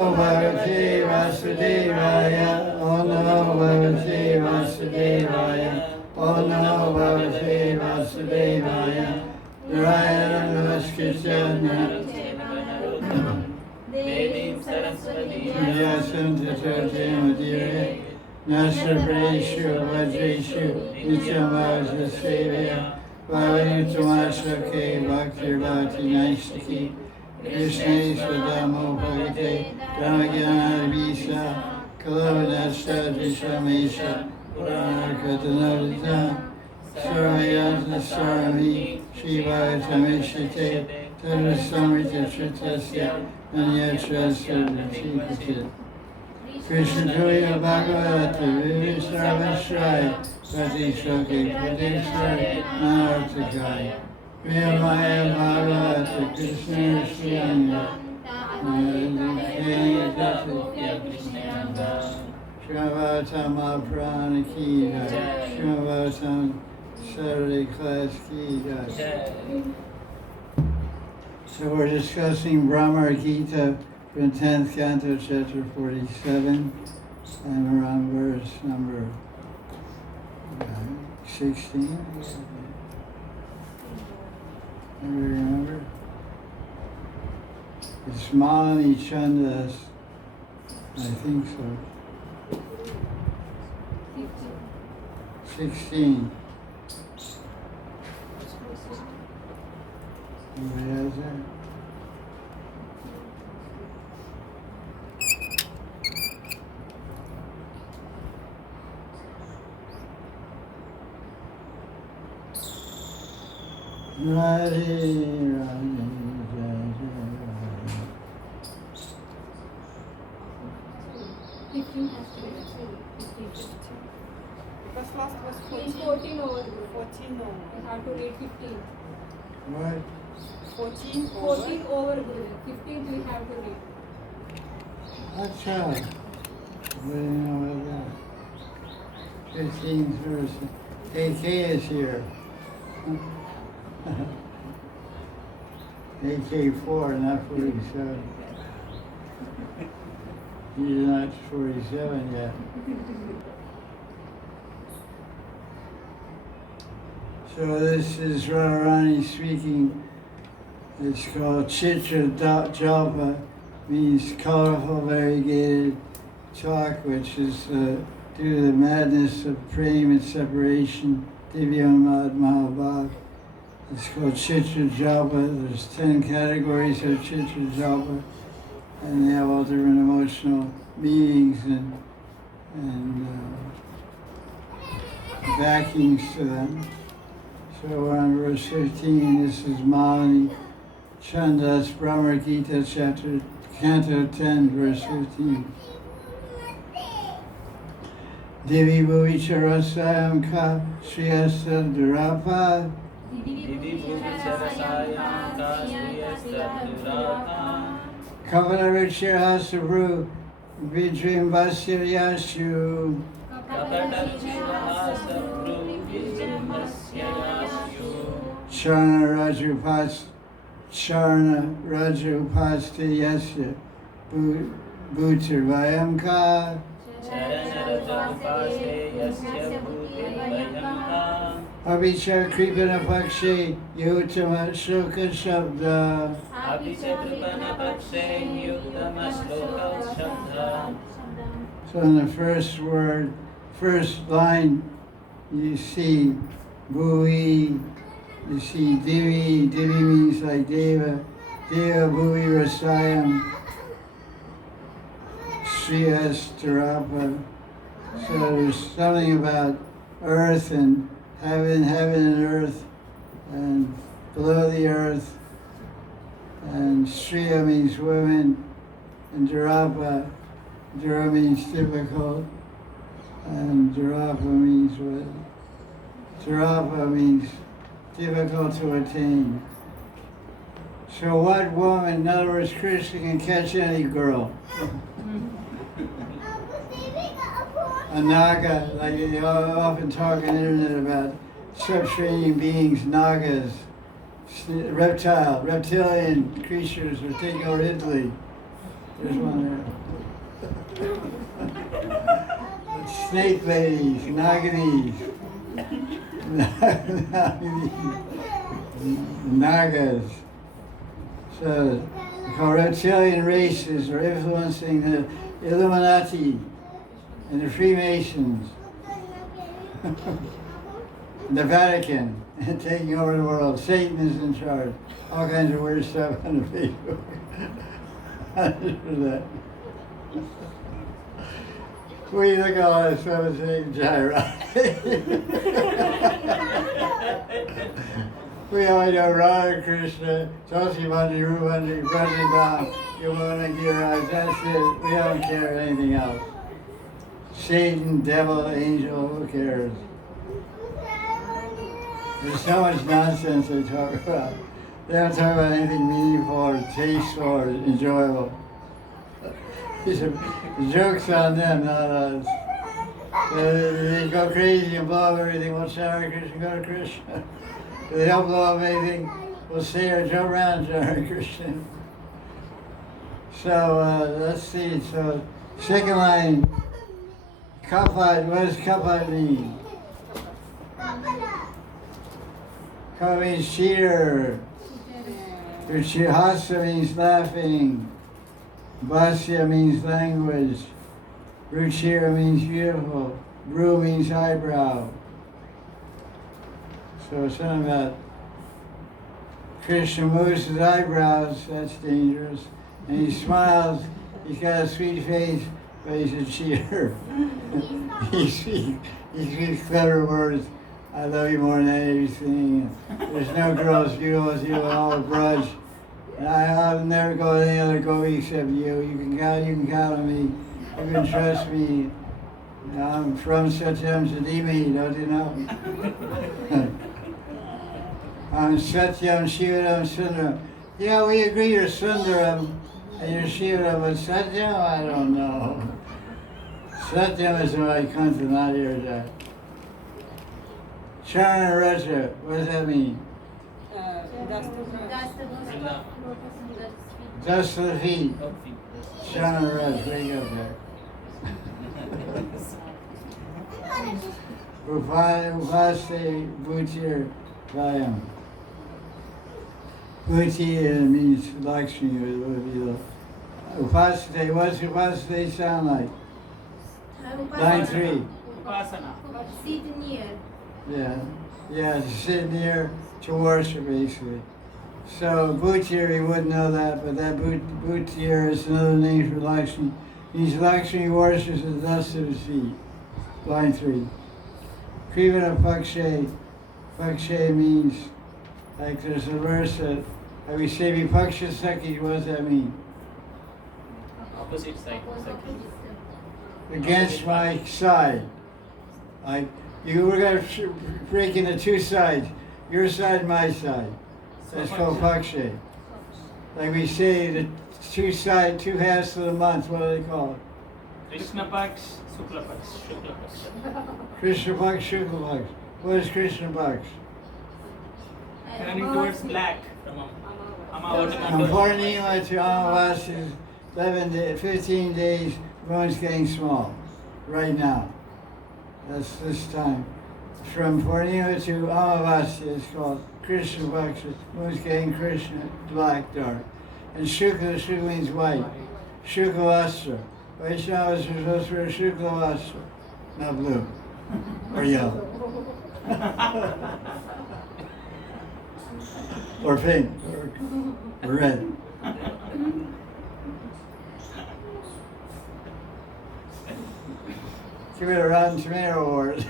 Bhagavate Vasudevaya, Om Namo Bhagavate Vasudevaya, Om Namo Bhagavate Vasudevaya, Narayana Namaskritya Devim Saraswati Vyasam Tathajayamudire Nasrapradeshu Vajreshu Nityamvaja Sevaya Bhavanutamashake Bhaktir Bhakti Naistaki Krishna Swadamo Bhagate Dhammagyana Visa Kalavadasta Dishamesha Purana Katanavita Sarvayasna Sarami Shivagatamishite Tadasamrita Tritasya Anyatra Sarvati Krishna Tuya Bhagavata Vivisarvashrai Pati Shoki Pradeshari Manartakai Vimaya Bhagavata Krishna Shriyanga Shravatam Aprana Kida Shravatam Saturday Class Kida. So we're discussing Bhramara Gita from 10th Canto, chapter 47, and we're on verse number 16. Remember? It's Mahanidhi Chandas, I think so. 16. Anybody has that? Radhe, Radhe, Because last was 14 over. 14 over. You have to read 15. What? 14 over. 14 over. 15 we have to read. Acha. What do you know about that? 15th verse. AK is here. AK4, not 47. He's not 47 yet. So this is Radharani speaking. It's called Chitra Jalpa, means colorful, variegated talk, which is due to the madness of prema and separation, Divyamad Mahabhav. It's called Chitra Jalpa. There's 10 categories of Chitra Jalpa, and they have all different emotional meanings and backings to them. So we're on verse 15. This is Mahanidhi Chandas, Bhramara Gita, chapter Canto 10, verse 15. Divi Bhuvi Charasayam Ka Shriyasa Durapa Kavana Richya Hasabru Vidrim Vasya Yashu Charna Rajupaste Yasya Bhutir Vayamka Abhicha Kripana Pakshe Yutama Shloka Shabda So in the first line, you see Bhui, you see Divi. Divi means like Deva. Deva Bhui Rasayam. Shriyas Tarapa. So there's something about earth and heaven and earth, and below the earth. And Shriya means women, and Dharapa. Dhara means difficult, and Dharapa means what? Dharapa means difficult to attain. So what woman, in other words, Krishna can catch any girl. A naga, like they often talk on the internet about subterranean beings, nagas, reptilian creatures are taking over Italy. There's one there. Snake ladies, Naganis, Nagas. So, called reptilian races are influencing the Illuminati and the Freemasons, the Vatican, and taking over the world. Satan is in charge. All kinds of weird stuff on the Facebook. That. We look at all that stuff and say, Jaira. We only know Radha Krishna, Tosi Mandi, Rupandi, Brajadam, Yamuna Giraj, that's it. We don't care anything else. Satan, devil, angel, who cares? There's so much nonsense they talk about. They don't talk about anything meaningful or tasteful or enjoyable. The joke's on them, not us. They go crazy and blow up everything. Well, Hare Krishna, go to Krishna. If they don't blow up anything, we'll say or jump around Hare Krishna. So let's see. So second line, kapat. What does kapat mean? Kapat means cheater. Hasa means laughing. Vasya means language. Ruchira means beautiful. Bru means eyebrow. So something about Krishna moves his eyebrows, that's dangerous. And he smiles, he's got a sweet face, but he's a cheater. he speaks clever words. I love you more than anything. There's no girl as beautiful as you in all the Braj. And I'll never go to any other gopi except you. You can count on me. You can trust me. I'm from Satyam Sadimi, don't you know? I'm Satyam Shivaram Sundaram. Yeah, we agree you're Sundaram and you're Shivaram, but Satyam, I don't know. Satyam is my country, not yours. Charana Raja, what does that mean? Dust to the feet. Charana Raja, bring up there. Upaste Bhutir Vayam. Bhuti means Lakshmi. Upaste, what's Upaste sound like? Line 3. Upasana. Sit near. Yeah, to sit near to worship basically. So Bhutir, you wouldn't know that, but that Bhutir is another name for Lakshmi. Means Lakshmi worships the dust of his feet. Line 3. Krivana Pakshe. Pakshe means, like there's a verse that we say Vipaksha Saki, what does that mean? Opposite side. Against my side. Like, we're going to break into two sides. Your side and my side. That's called Pakshe. Like we say the two halves of the month, what do they call it? Krishna Paks, Shukla Paks, Shukla Paks. Krishna Paks, Shukla Paks. What is Krishna Paks? Turning towards black from Amavata. From Purnima to Amavasya is 15 days, moon's getting small, right now. That's this time. From Purnima to Amavasya is called Krishna Paksha, moon's getting Krishna, black, dark. And Shukla means white. Shukla Vastra. Vaishnavas are supposed to wear Shukla Vastra, not blue or yellow. Or pink or red. Give it a Rotten Tomato Award.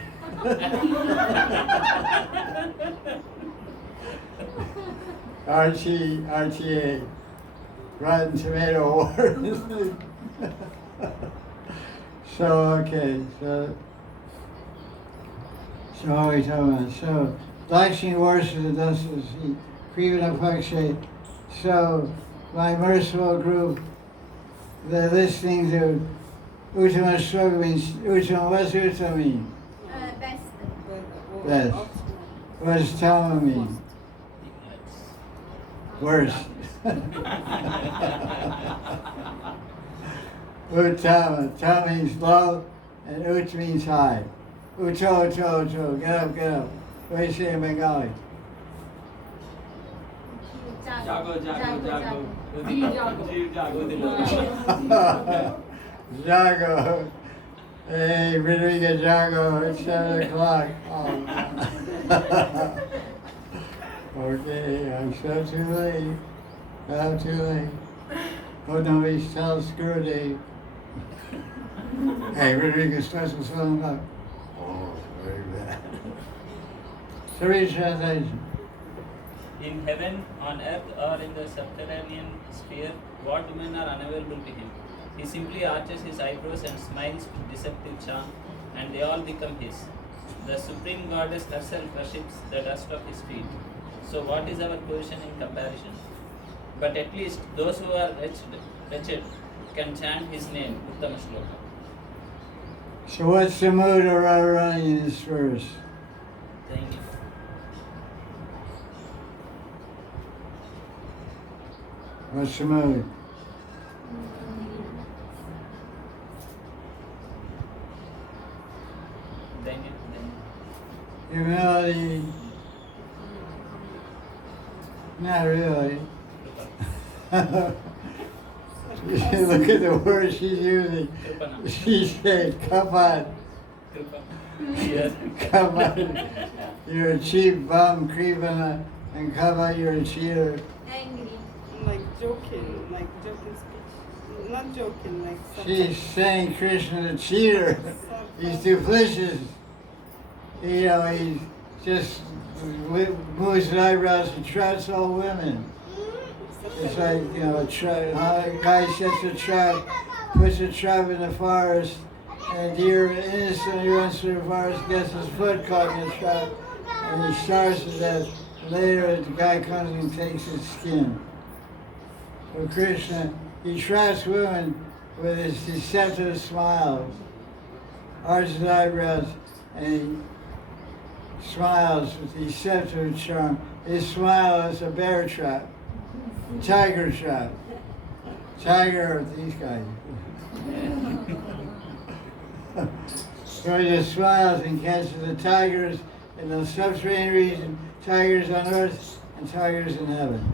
RTA, Rotten Tomato Award. So, okay, so what are we talking about? So, Lakshmi worships the dust of his feet. Krivana Pakshe. So, my merciful group, they're listening to Uttama Shloka means, Uttama, what's Uttama mean? Best. Best. What does Tama mean? Worse. Uttama. Ta means low, and Ut means high. Utto, utto, utto. Get up, get up. What do you say in Bengali? Jago, jago, jago. Jeev jago, dilo. Jago. Hey, Rodrigo Jago, it's 7 o'clock. Oh, okay, I'm so too late. I'm too late. Oh, nobody tells Gurudev. Hey, Rodrigo starts with 7 o'clock. Oh, very bad. So read translation. In heaven, on earth, or in the subterranean sphere, what women are unavailable to him. He simply arches his eyebrows and smiles with deceptive charm, and they all become his. The Supreme Goddess herself worships the dust of his feet. So what is our position in comparison? But at least those who are wretched can chant his name, Uttama Shloka. So what's the mood of Radharani in this verse? Thank you. What's the mood? Thank you. Humility. Not really. Look at the words she's using. Kripana. She said, come on, Kripa. Yes. come on. You're a cheap bum, creeping, and come on, you're a cheater. Angry. Like joking speech. Not joking, like She's saying Krishna's a cheater. He's duplicitous. You know, he just moves his eyebrows and trouts all women. It's like, you know, a guy sets a trap, puts a trap in the forest, and a deer innocently runs through the forest, gets his foot caught in the trap, and he starves to death. Later, the guy comes and takes his skin. So Krishna, he traps women with his deceptive smiles, arches his eyebrows, and he smiles with deceptive charm. His smile is a bear trap, tiger trap. Tiger, these guys. So he just smiles and catches the tigers in the subterranean region, tigers on earth, and tigers in heaven.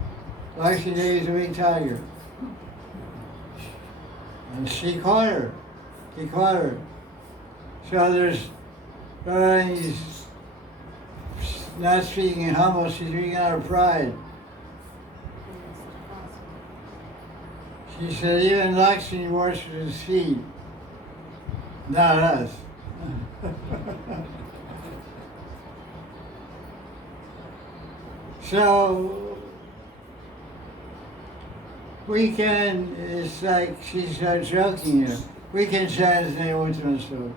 Lakshmi Devi is a big tiger. And she caught her. He caught her. So there's, he's not speaking humble, she's speaking out of pride. She said, even Lakshmi worships his feet, not us. So, we can, it's like she's joking here, we can chant his name Uttama Shloka.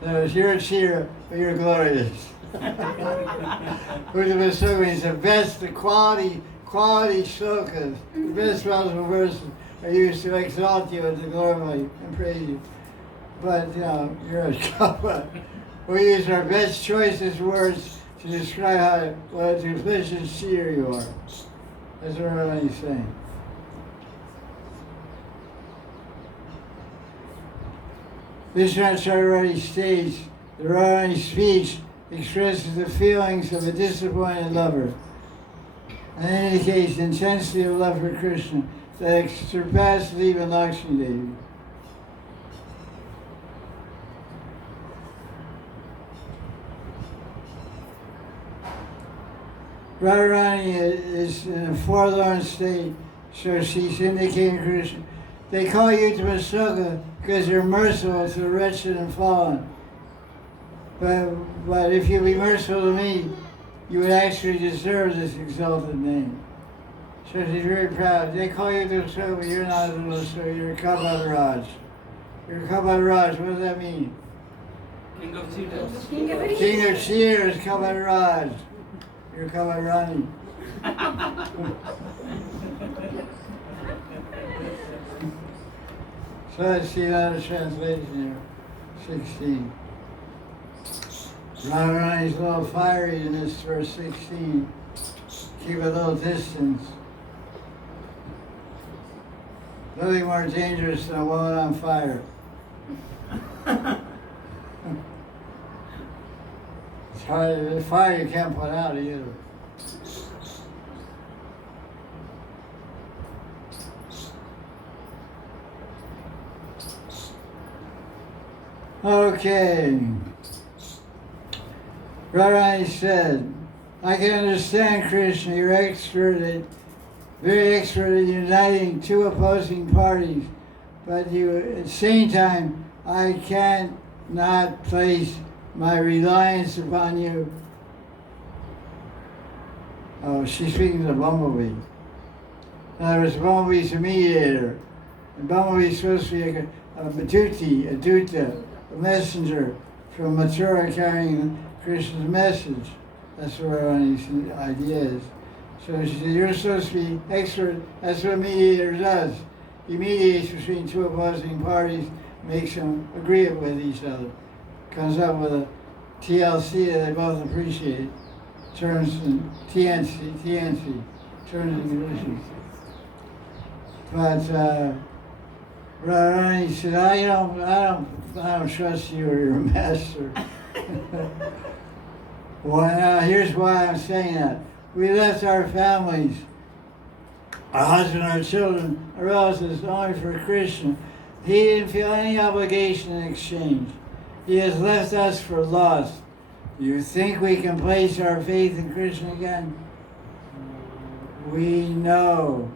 So you're a cheater, but you're glorious. Uttama Shloka means the best, the quality shlokas, the best possible verses are used to exalt you and to glorify you and praise you. But, you know, you're a chopper. We use our best, choicest words to describe what a duplicitous cheater you are. That's what everybody's saying. Vishwanath already states the Radharani speech expresses the feelings of a disappointed lover and indicates the intensity of love for Krishna that surpasses even Lakshmi Devi. Radharani is in a forlorn state, so she's indicating Krishna. They call you Uttama Shloka because you're merciful to the wretched and fallen. But if you be merciful to me, you would actually deserve this exalted name. So she's very proud. They call you Uttama Shloka, but you're not Uttama Shloka, you're a Kapalaraj. You're a Kapalaraj, what does that mean? King of cheaters. King of cheaters, Kapalaraj. You're Kaparani. So let's see another translation here. 16. Radharani's a little fiery in this verse 16. Keep a little distance. Nothing more dangerous than a woman on fire. It's hard, the fire you can't put out either. Okay. Radharani said, I can understand, Krishna, you're very expert at uniting two opposing parties, but you, at the same time, I can't not place my reliance upon you. Oh, she's speaking to Bumblebee. In other words, Bumblebee's a mediator. And Bumblebee's supposed to be a duta, a messenger from Mathura carrying Krishna's message. That's what Radharani's idea is. So she said, you're supposed to be expert. That's what a mediator does. He mediates between two opposing parties, makes them agree with each other. Comes up with a TLC that they both appreciate. Terms and TNC, terms and conditions. But Radharani said, I don't trust you or your master. Well, here's why I'm saying that. We left our families, our husband, our children, our relatives, only for Krishna. He didn't feel any obligation in exchange. He has left us for lost. Do you think we can place our faith in Krishna again? We know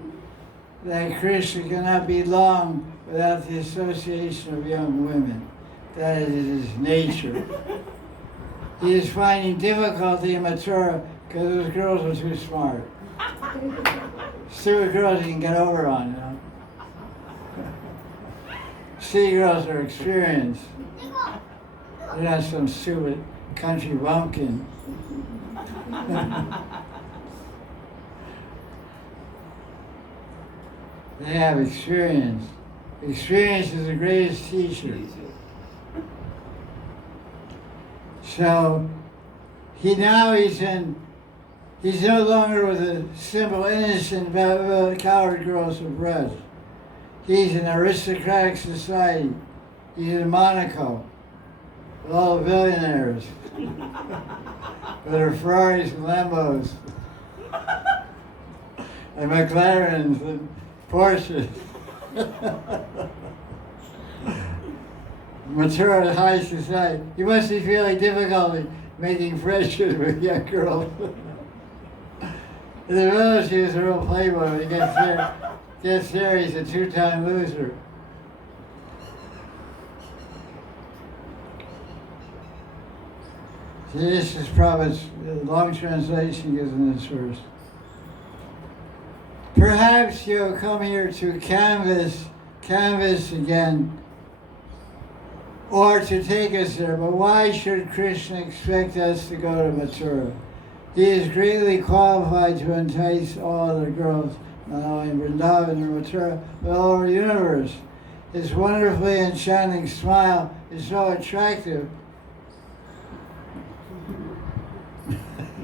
that Krishna cannot be long without the association of young women. That is his nature. He is finding difficulty in Mathura because those girls are too smart. Stupid girls you can get over on, you know. City girls are experienced. They're not some stupid country bumpkin. They have experience. Experience is the greatest teacher. So he's no longer with the simple, innocent, coward girls of Braj. He's in aristocratic society. He's in Monaco with all the billionaires, with their Ferraris and Lambos, and McLarens and Porsches. Mature high society. You must be feeling difficulty making friendships with young girls. In the village, he was a real playboy. When he gets there, he's a two-time loser. See, this is Prabhupada's long translation gives in this verse. Perhaps you'll come here to canvas again, or to take us there, but why should Krishna expect us to go to Mathura? He is greatly qualified to entice all other girls, not only in Vrindavan or Mathura, but all over the universe. His wonderfully enchanting smile is so attractive.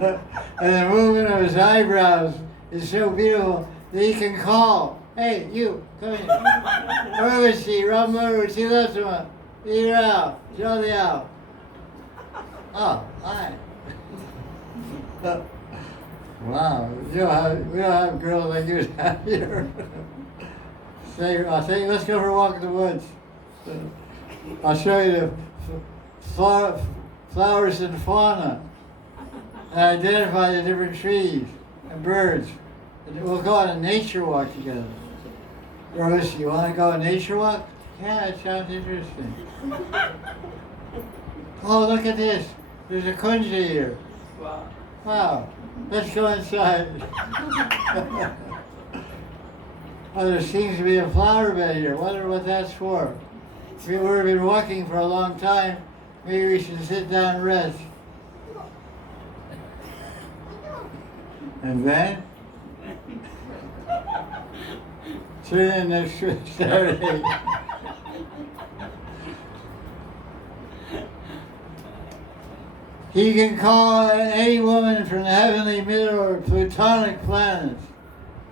And the movement of his eyebrows is so beautiful that he can call, hey, you, come here. Urvashi, Ramaru, Tilottama, Irao, Joliao. Oh, hi. Wow, we don't have girls like you down here. I'll say, let's go for a walk in the woods. I'll show you the flowers and fauna, and identify the different trees and birds. And we'll go on a nature walk together. Rose, you want to go on a nature walk? Yeah, it sounds interesting. Oh, look at this. There's a kunja here. Wow. Let's go inside. Oh, there seems to be a flower bed here. Wonder what that's for. We've been walking for a long time. Maybe we should sit down and rest. And then, tune in next Saturday. He can call any woman from the heavenly middle or plutonic planets.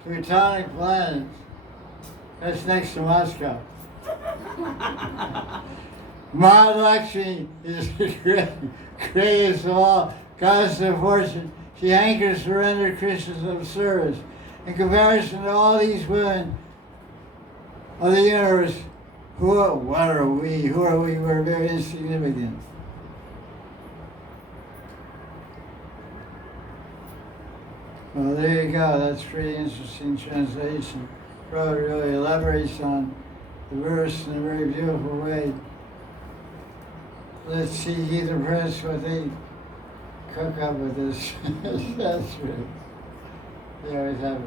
Plutonic planets. That's next to Moscow. Mahalakshmi is the greatest of all goddess of fortune. She anchors surrender Krishna's of service. In comparison to all these women of the universe, what are we? Who are we? We're very insignificant. Well, there you go. That's a pretty interesting translation. Prabhupada really elaborates on the verse in a very beautiful way. Let's see Gita Press what they cook up with this. That's right. They always have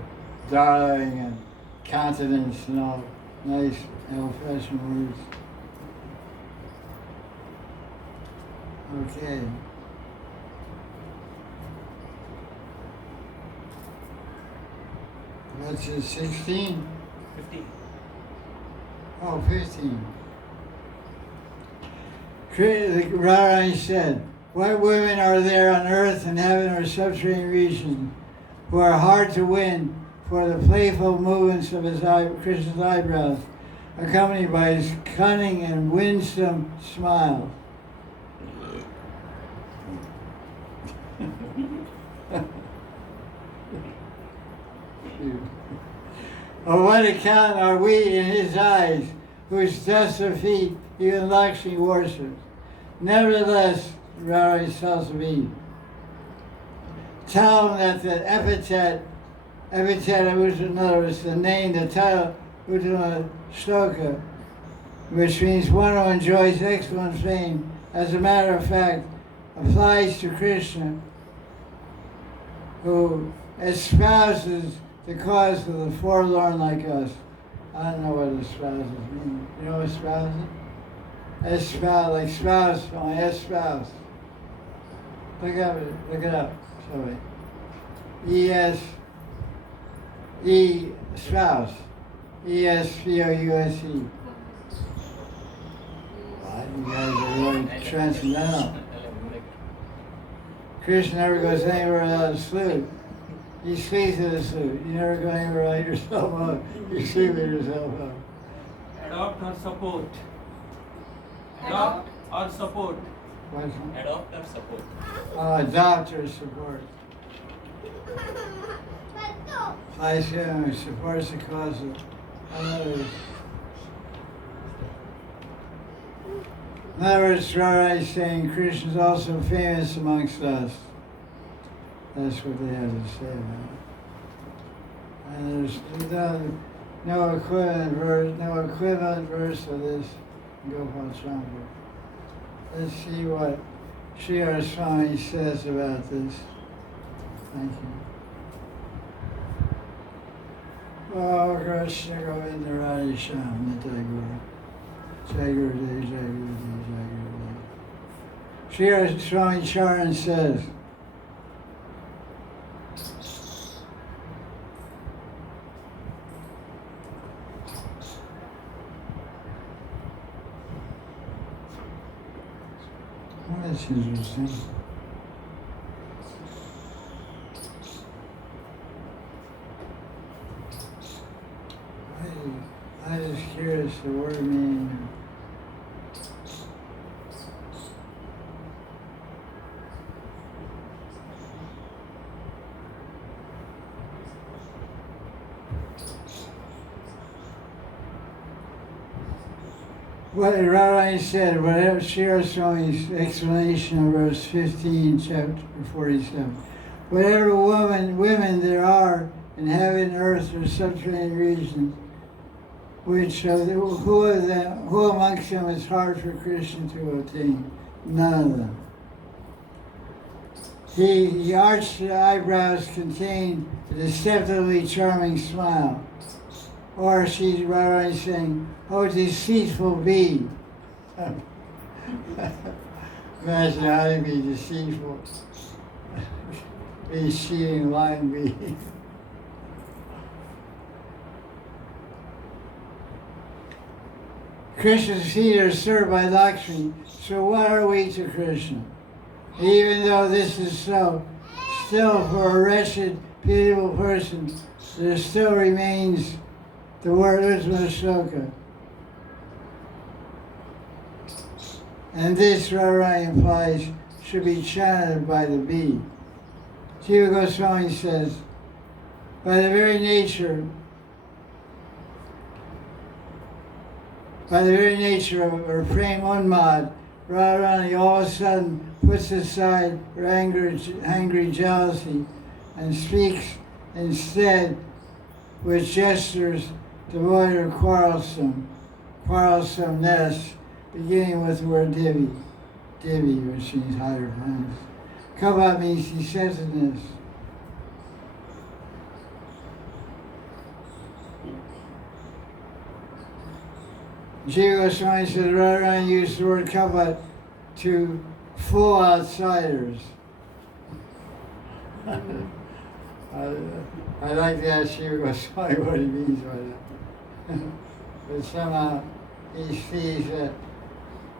darling and continence and all nice old-fashioned words. Okay. What's it, 16? 15. Oh, 15. Maharaj said, what women are there on earth and heaven or subterranean regions who are hard to win for the playful movements of Krishna's eyebrows, accompanied by his cunning and winsome smile. On what account are we in his eyes, whose dust of feet even Lakshmi worships? Nevertheless, Maharaj tells me, tell him that the epithet in other words, the name, the title, Uttama Shloka, which means one who enjoys excellent fame, as a matter of fact, applies to Krishna, who espouses the cause of the forlorn like us. I don't know what espouses mean. You know what espouses? Espouse, like spouse, only espouse. Look it up. Sorry. Spouse. ESPOUSE. Wow, you guys are really transcendental. Krishna never goes anywhere without a salute. You sleep to the salute. You never go anywhere without yourself up. You sleep with yourself up. Adopt or support. Adopt or support. What's Adopt or support. adopt or support. Applies to him who supports the cause of others. In other words, Maharaj is saying Krishna is also famous amongst us. That's what they have to say about it. And there's no equivalent verse of this in Gopal Chandra. Let's see what Sri Swami says about this. Thank you. Oh, Krishna Govinda Radhe Shyam Nitai Guru. Jai Guru Dev, Jai Guru Dev, Jai Guru Dev. Sri Swami Charan says, oh, that's interesting. I was curious the word meaning. What Rabbi said, whatever Sri Swami's explanation of verse 15, chapter 47. Whatever women there are in heaven, earth, or subterranean regions, which who amongst them is hard for Krishna to attain? None of them. He arched eyebrows contain a deceptively charming smile. Or she's right saying, oh, deceitful bee. Imagine how to be deceitful. Be cheating lying bee. Krishna's feet are served by Lakshmi, so what are we to Krishna? Even though this is so, still for a wretched, pitiable person, there still remains The word Ujjvala Shloka. And this Radharani implies should be chanted by the bee. Jiva Goswami says, by the very nature of her prem unmad, Radharani all of a sudden puts aside her angry jealousy and speaks instead with gestures devoid of quarrelsomeness, beginning with the word Devi, which means higher planes. Kavat means decisiveness. Jiva Goswami said Radharani used the word kavat to fool outsiders. I like to ask Jiva Goswami what he means by that. But somehow he sees that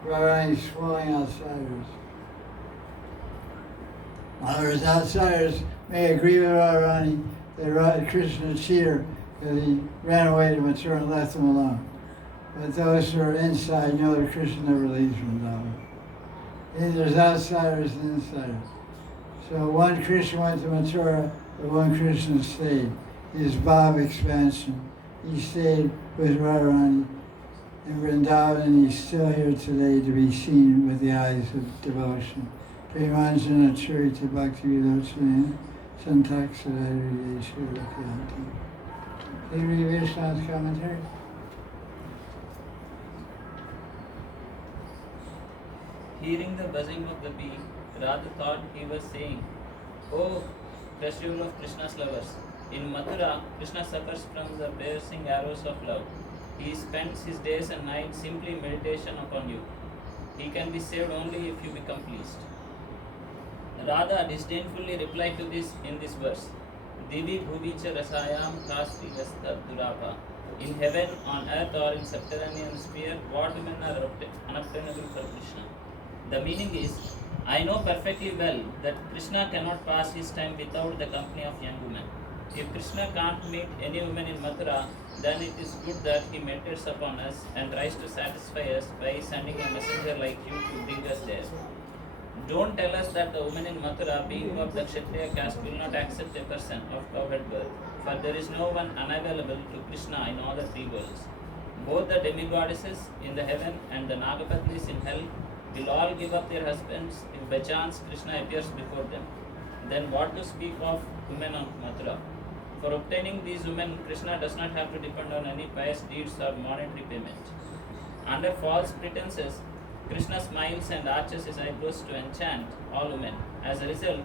Radharani is fooling outsiders. In other words, outsiders may agree with Radharani that Krishna is a cheater because he ran away to Mathura and left them alone. But those who are inside know that Krishna never leaves Vrindavan. There's outsiders and insiders. So one Krishna went to Mathura, but one Krishna stayed. His Bhav expansion. He stayed with Radharani in Vrindavan, and he's still here today to be seen with the eyes of devotion. Premanjana Charita Bhakti Vilochana Santak Sadhari Shri Lakyanti. Can you read Vishnu's commentary? Hearing the buzzing of the bee, Radha thought he was saying, "Oh, festival of Krishna's lovers. In Mathura, Krishna suffers from the piercing arrows of love. He spends his days and nights simply in meditation upon you. He can be saved only if you become pleased." Radha disdainfully replied to this in this verse, Divi Bhuvicha Rasayam Kasti Rasta Durapa. In heaven, on earth, or in subterranean sphere, what women are unobtainable for Krishna. The meaning is, I know perfectly well that Krishna cannot pass his time without the company of young women. If Krishna can't meet any woman in Mathura, then it is good that he meditates upon us and tries to satisfy us by sending a messenger like you to bring us there. Don't tell us that the woman in Mathura, being of the Kshatriya caste, will not accept a person of cowherd birth, for there is no one unavailable to Krishna in all the three worlds. Both the demigoddesses in the heaven and the Nagapatnis in hell will all give up their husbands if by chance Krishna appears before them. Then what to speak of women of Mathura? For obtaining these women, Krishna does not have to depend on any pious deeds or monetary payment. Under false pretenses, Krishna smiles and arches his eyebrows to enchant all women. As a result,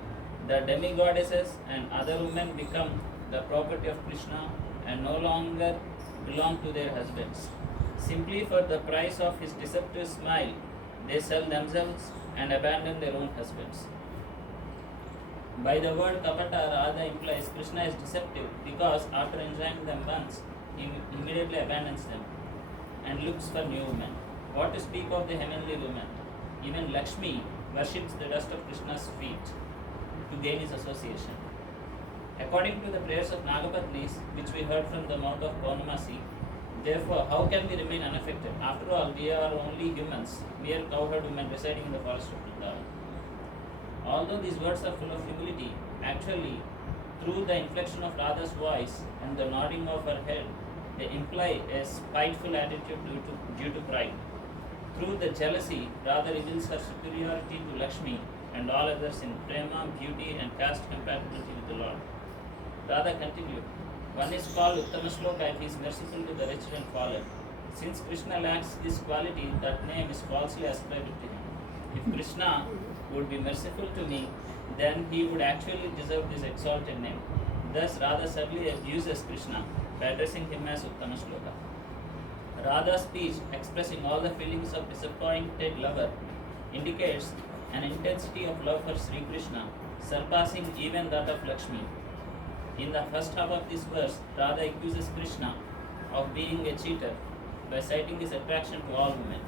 the demigoddesses and other women become the property of Krishna and no longer belong to their husbands. Simply for the price of his deceptive smile, they sell themselves and abandon their own husbands. By the word kapata, Radha implies Krishna is deceptive because after enjoying them once, he immediately abandons them and looks for new women. What to speak of the heavenly women? Even Lakshmi worships the dust of Krishna's feet to gain his association. According to the prayers of Nagapatnis, which we heard from the mouth of Paunamasi, therefore, how can we remain unaffected? After all, we are only humans, mere cowherd women residing in the forest of Vrindavan. Although these words are full of humility, actually, through the inflection of Radha's voice and the nodding of her head, they imply a spiteful attitude due to pride. Through the jealousy, Radha reveals her superiority to Lakshmi and all others in prema, beauty, and caste compatibility with the Lord. Radha continued, one is called Uttama Shloka if he is merciful to the wretched and fallen. Since Krishna lacks this quality, that name is falsely ascribed to him. If Krishna would be merciful to me, then he would actually deserve this exalted name. Thus, Radha sadly abuses Krishna by addressing him as Uttama Shloka. Radha's speech, expressing all the feelings of disappointed lover, indicates an intensity of love for Sri Krishna, surpassing even that of Lakshmi. In the first half of this verse, Radha accuses Krishna of being a cheater by citing his attraction to all women.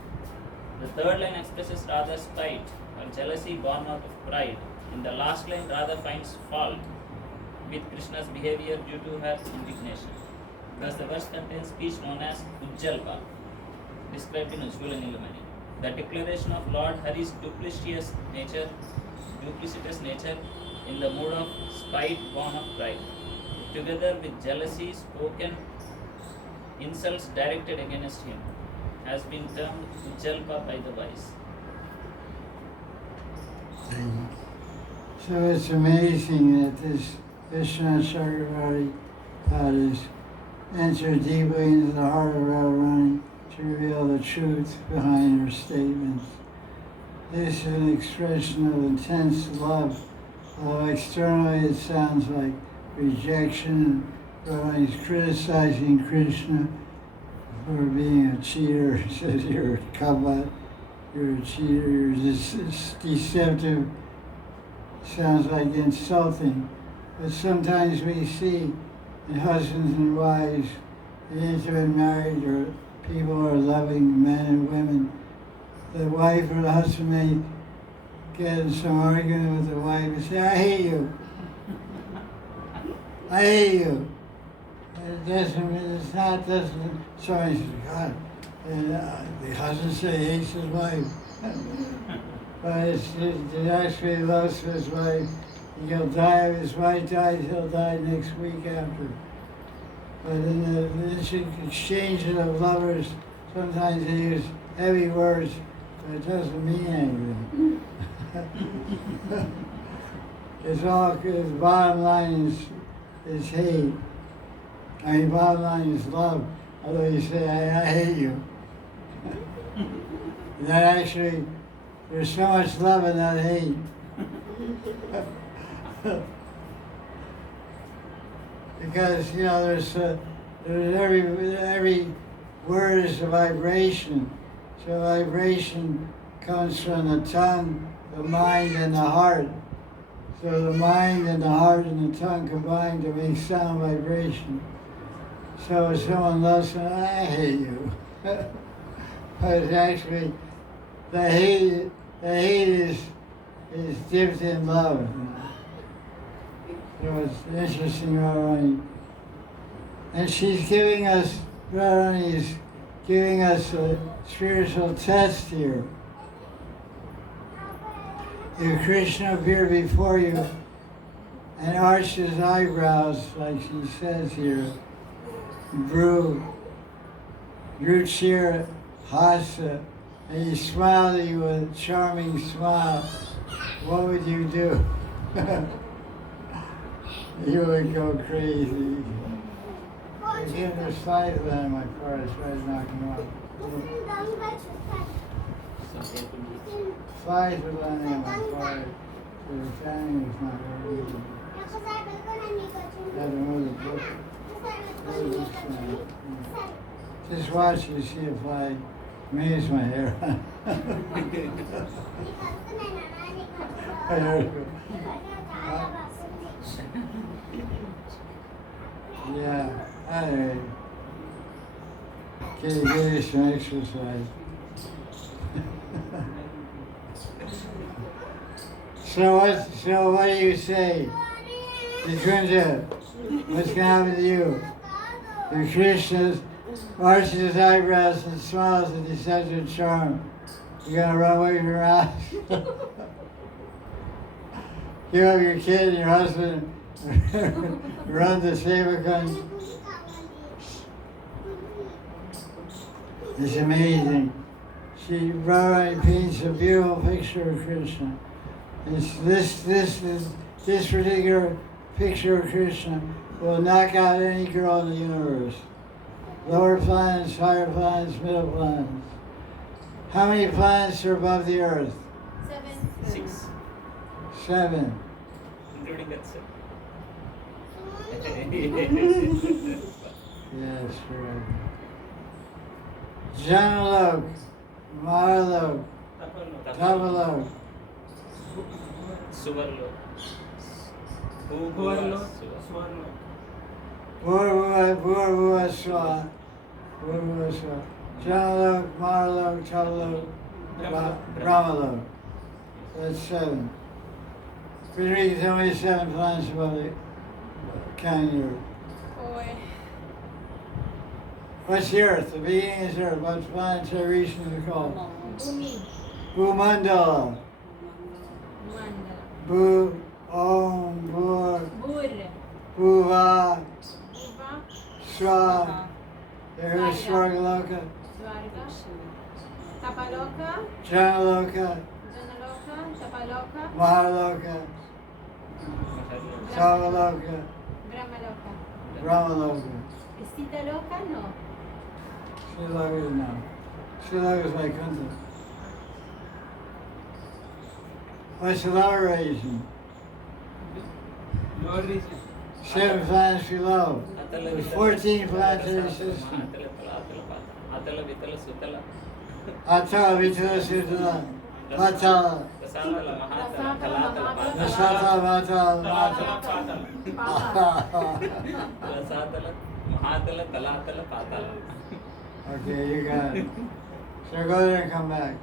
The third line expresses Radha's spite or jealousy born out of pride. In the last line, Radha finds fault with Krishna's behavior due to her indignation. Thus, the verse contains speech known as Ujjalpa, described in Ujjvala Nilamani. The declaration of Lord Hari's duplicitous nature in the mood of spite born of pride, together with jealousy, spoken insults directed against him, has been termed Ujjalpa by the wise. So it's amazing that this Vishnu Chakravarti Padis entered deeply into the heart of Radharani to reveal the truth behind her statements. This is an expression of intense love, although externally it sounds like rejection. Radharani's criticizing Krishna for being a cheater. He says, you're a kavat, you're a cheater, you're deceptive. Sounds like insulting. But sometimes we see in husbands and wives, the intimate married or people who are loving men and women, the wife or the husband may get in some argument with the wife and say, I hate you. I hate you. And somebody says, God, and the husband says he hates his wife. But it actually loves his wife. He'll die if his wife dies, he'll die next week after. But in the exchange of lovers, sometimes they use heavy words, but it doesn't mean anything. It's all good. Bottom line is hate. I mean, bottom line is love. Although you say, I hate you. That actually, there's so much love in that hate. Because, you know, there's every word is a vibration. So vibration comes from the tongue, the mind, and the heart. So the mind and the heart and the tongue combine to make sound vibration. So if someone loves someone, I hate you. But it's actually, the hate is dipped in love. So it's interesting, Radharani. And she's giving us, Radharani is giving us a spiritual test here. If Krishna appeared before you and arched his eyebrows, like she says here, drew cheer, hasa, and he smiled at you with a charming smile, what would you do? You would go crazy. Again, there's flies on my car, I tried to knock them off. Flies were landing on my car, so the fanning was not very easy. Had to move the book. Just watch, you see a fly. Me, it's my hair. Yeah, anyway. Can you give you some exercise? So what do you say? Nikunja, what's going to happen to you? If Krishna arches his eyebrows and smiles with deceptive charm, you're going to run away from your house? Give up your kid and your husband, run to Sevakund. It's amazing. Radharani paints a beautiful picture of Krishna. It's this particular picture of Krishna will knock out any girl in the universe. Lower planets, higher planets, middle planets. How many planets are above the earth? 7. 6, 7. including Earth. Yes, right. Janalok, Mahalok, Tavalok, Suvarlo. Suvarlo, Suvarlo. Purvaswa, Janalok, Mahalok, Tavalok, Brahmalok. That's 7. Frederick, tell me 7 planets above the counting Earth. What's the earth? The beginning is earth. What's planetary region is it called? Bhumi. Bhumandala. Mandala. Bu, Om, Bur, Bur. Bhuva, Bhuva. Swa. There's Swargaloka, Svarga. Tapaloka. Janaloka, Janaloka. Tapaloka. Mahaloka, Savaloka, Brahmaloka. Brahmaloka. Sitaloka no. Sriloka is now. Sriloka is like Canto. What's the lower region? Lower region. 7 planets below. There's 14 planetary systems. Atala vitala sutala. Atala, Vitala, Sutala, Patala, Rasatala mahatala talatala patala. Rasatala, Matala, Talatala, Matala. patala. Rasatala mahatala talatala patala. Okay, you got it. So go there and come back.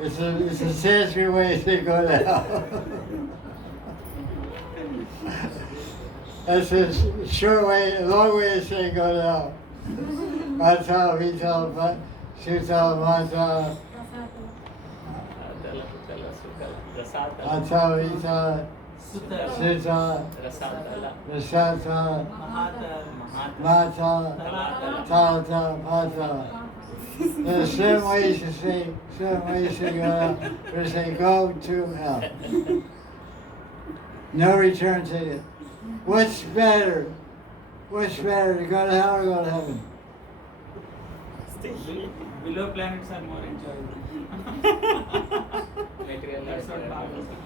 It's a Sanskrit way to say go to hell. That's a short way, a long way to say go to hell. Matala, Vitala, Sutala, Matala, Atala vitala sutala. Rasatala Matala, Vitala, Sutala. Sutala, rasatala Rasatala, Mahatal. Matala, Tata, Patala. There's certain ways to say, certain ways to go out. We say go to hell. No return ticket. What's better? What's better, to go to hell or go to heaven? Below planets are more enjoyable. material That's what life. Baba said.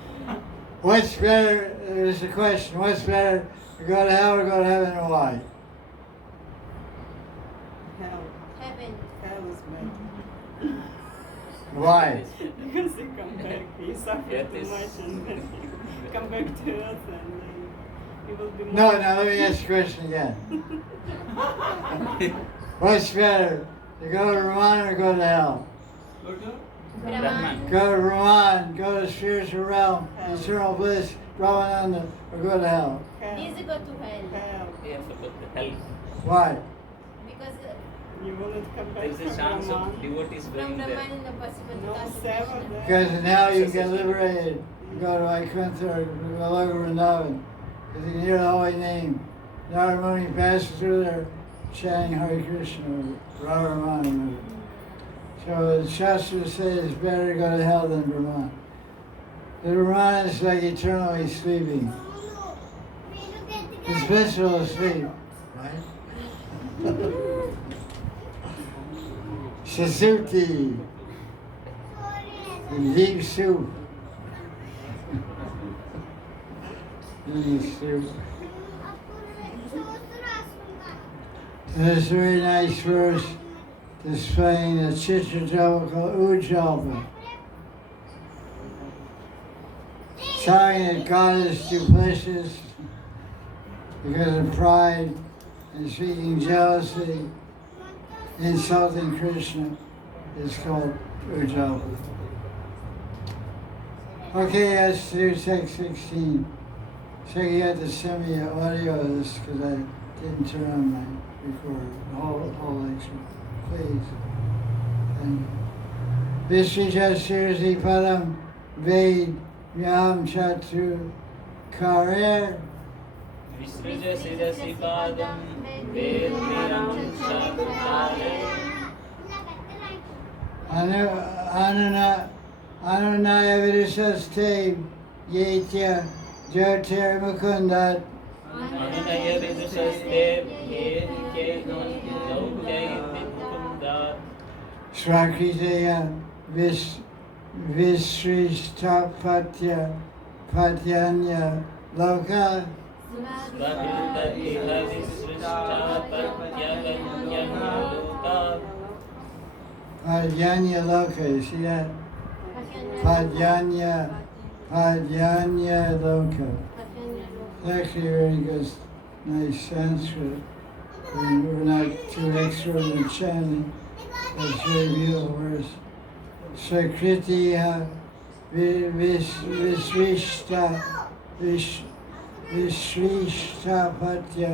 What's better, is the question, what's better, to go to hell or go to heaven and why? Hell. Heaven. Hell is better. Why? Because you come back, you suffer Earth too is- much and then you come back to earth and then you will be more. No, now let me ask the question again. What's better, to go to Brahman or go to hell? Go to Brahman. Go to Brahman, go to spiritual realm, eternal bliss, Brahmananda, or go to hell? Hell. These go to hell. Hell. Yes, about the hell. Why? Because You will not come back There is to a chance of Brahman. devotees from going there. Brahman no possible to No, touch seven Krishna. there. Because now you get liberated. You go to Vaikuntha or Goloka Vrindavan. Because you can hear the holy name. Narada passes through there chanting Hare Krishna or Radharani. So the Shastra says it's better to go to hell than Brahman. The Brahman is like eternally sleeping. It's blissful to sleep, right? Sasuti, the deep soup. Deep soup. There's a very nice verse displaying a Chitra Japa called Ujalpa. Telling that God is duplicitous because of pride and speaking jealousy, insulting Krishna is called Ujalpa. Okay, let's do text 16. So you have to send me an audio of this because I didn't turn on my recorder, the whole lecture, please. And Vishvijasirsi Padam Ved Yam Chatu Karer Visraja sirasi padam vedmiram chakare. Anunaya Vidusaste Yetya Jyotir Mukundat Anunaya vidusaste ye ke jaujai vikundat. Swakriteya Visrishtapatya Patyanya Loka Svahita iha visrishta patyavanyam loka. Padyanya Loka, you see that? Padyanya Loka. Actually, very good, nice Sanskrit. We're not too expert in chanting. That's very beautiful verse. Sakritiya Visrishtapatya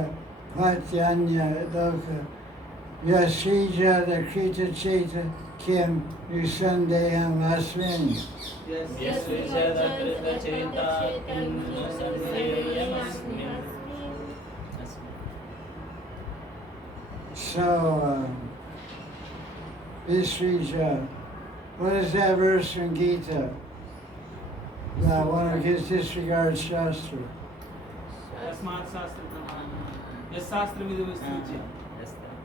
Patyanya Loka Yasrija Krita Cheta Kim Nusandeham Asmin. Yes. Yasvijadakritacheta innusandeyyamasmin. So, Visrija, what is that verse from Gita? That one who gets disregards Shastra. Yasmat Shastra Pramana. Yes, Shastra Vidavastrijya.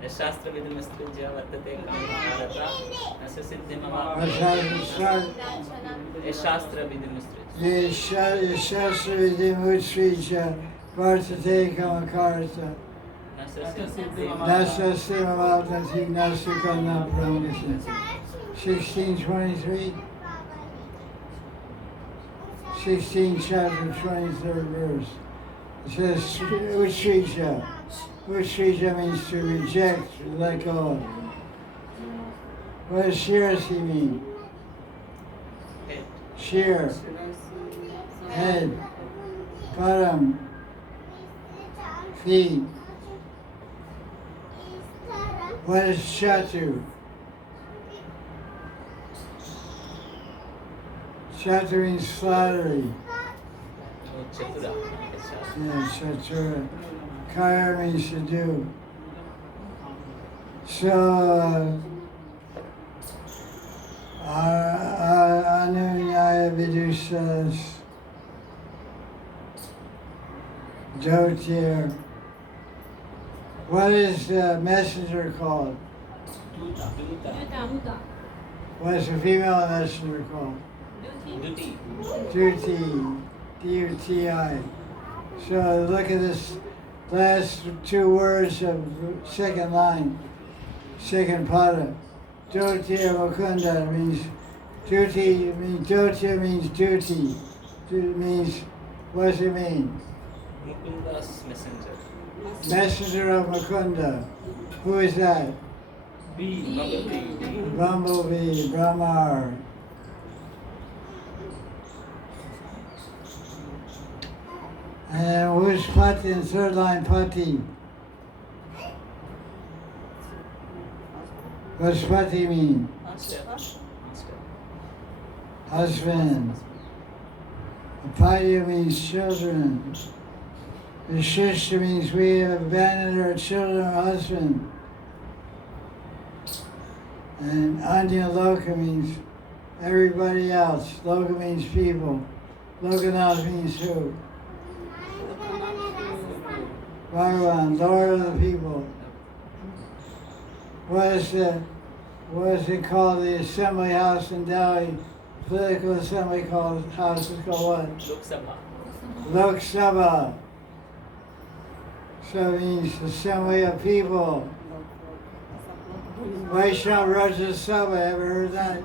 Shastra vidimastrijya vartate kamarata nasa siddhimama. Shastra vidimastrijya. Shastra Vidimutsrija Vartate Kamakarta. Nasa Simavadati Nasukana Brahmisi. 1623. 16th chapter, 23rd verse. It says, Utsrija. Utsrija means to reject, to let go of. What does Shirasi mean? Shir, head, param, feet. What is Shatu? Shatu means flattery. Yeah, Shatura. Kaya means to do. So, Anunyaya Vidu says, Jyotir. What is the messenger called? What is the female messenger called? Duti. D-U-T-I. So look at this last two words of second line, second pada. Jyotir Mukunda means duty, Jyotir means duty. Means, what does it mean? Mukunda's messenger. Messenger of Mukunda. Who is that? Bumblebee, Bhramara. And who's Pati in third line, Pati? What's Pati mean? Husband. Apaya means children. Vishishta means we have abandoned our children or husband. And Anya Loka means everybody else. Loka means people. Lokanath means who? Bhagavan, Lord of the people. What is it called? The assembly house in Delhi, political assembly house is called what? Lok Sabha. So it means assembly of people. Vaishnava Raja Sabha, ever heard that?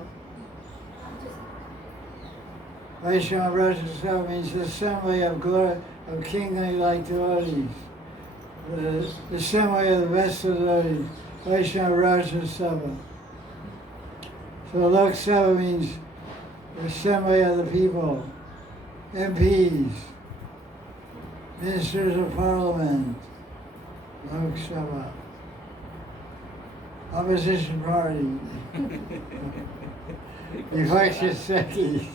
Vaishnava Raja Sabha means assembly of glory, of kingly like devotees. The assembly of the best of the devotees. Vaishnava Raja Sabha. So Lok Sabha means the assembly of the people, MPs, ministers of parliament, Lok Sabha, opposition party, Vipaksha Sekis.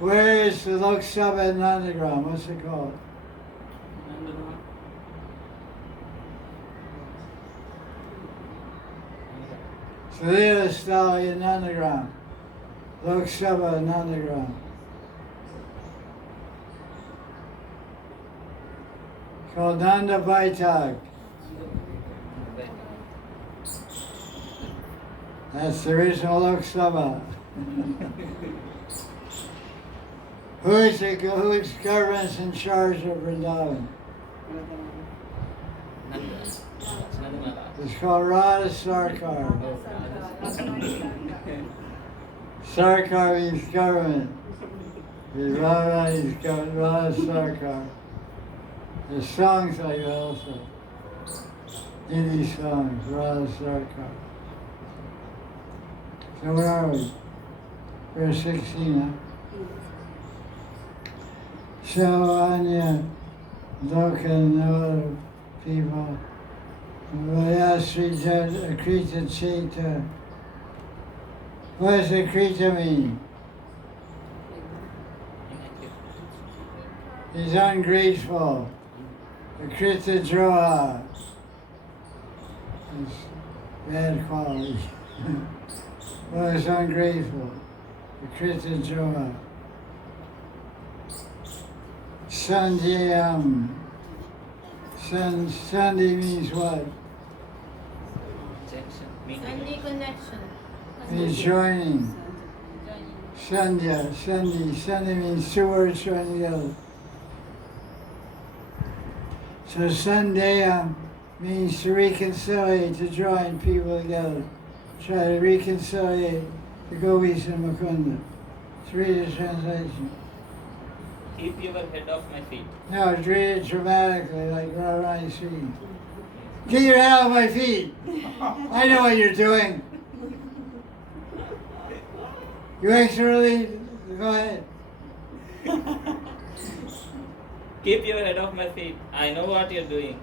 Where is the Lok Sabha in Nandagram? What's it called? Salila Stali in Nandagram. Lok Sabha in Nandagram. Called Nanda Vaitag. That's the original Lok Sabha. Who's government's in charge of Vrindavan? It's called Radha Sarkar. Sarkar means government. Radha is Radha Sarkar. There's songs like that also. Hindi songs, Radha Sarkar. So where are we? We're 16, huh? So Anya Loka and other people. Vayasri Akrita Cheta. What does Akrita mean? He's ungrateful. Akrita Droha. It's bad quality. Well, it's ungrateful. Akrita Droha. Sandhyam. Sandhi means what? Junction. Sunday connection. Means joining. Sandhya, Sandhi. Sandhi means two words joining together. So Sandhyam means to reconcile, to join people together. Try to reconcile the gopis and Mukunda. Let's read the translation. Keep your head off my feet. No, read it dramatically, like Bhramara singing. Get your head off my feet! I know what you're doing. You extra go ahead. Keep your head off my feet. I know what you're doing.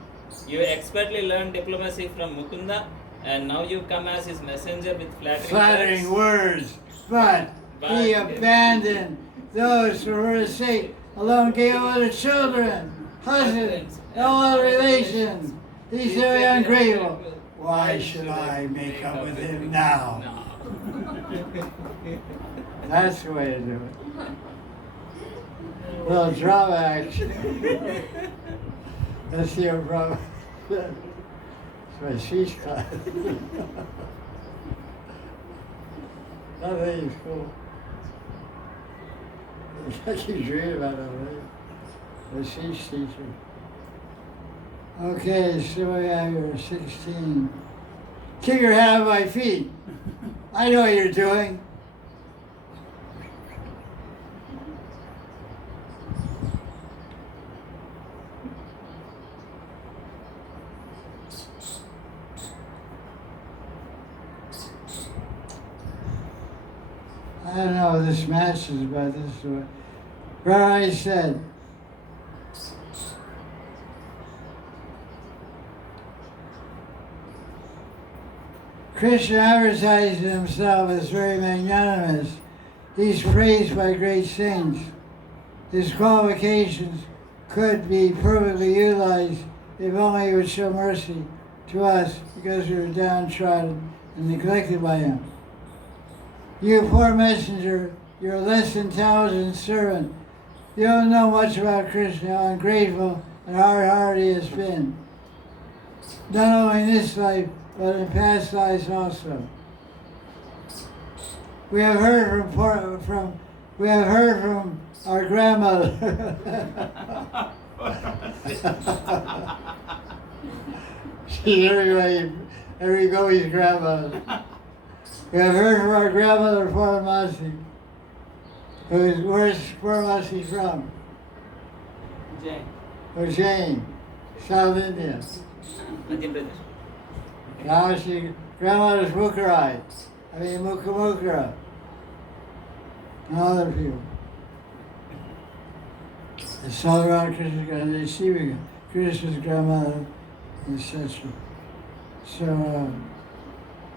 You expertly learned diplomacy from Mukunda, and now you come as his messenger with Flattering words. But he abandoned those for his sake, alone gave other children, husbands, and all other relations. He's very ungrateful. Why should I make up with him now? That's the way to do it. Well, drama action. Let's hear from it's my speech class. Nothing is cool. I keep dreaming about it, right? The speech teacher. Okay, so we have your 16. Keep your head on my feet. I know what you're doing. I don't know if this matches, but this is what Maharaj said. Krishna advertises himself as very magnanimous. He's praised by great saints. His qualifications could be perfectly utilized if only he would show mercy to us because we were downtrodden and neglected by him. You poor messenger, you're a less intelligent servant. You don't know much about Krishna, how ungrateful and hard-hearted he has been. Not only in this life, but in past lives also. We have heard from our grandmother. She's every gopis' grandmother. We have heard from our grandmother Purnamasi. Where's Purnamasi from? Jane. Jane, South India. Madhya Pradesh. Now grandmother's Mukharai. Mukhamukra. And other people. They saw around Krishna's grandmother, they see Krishna's grandmother, etc. So,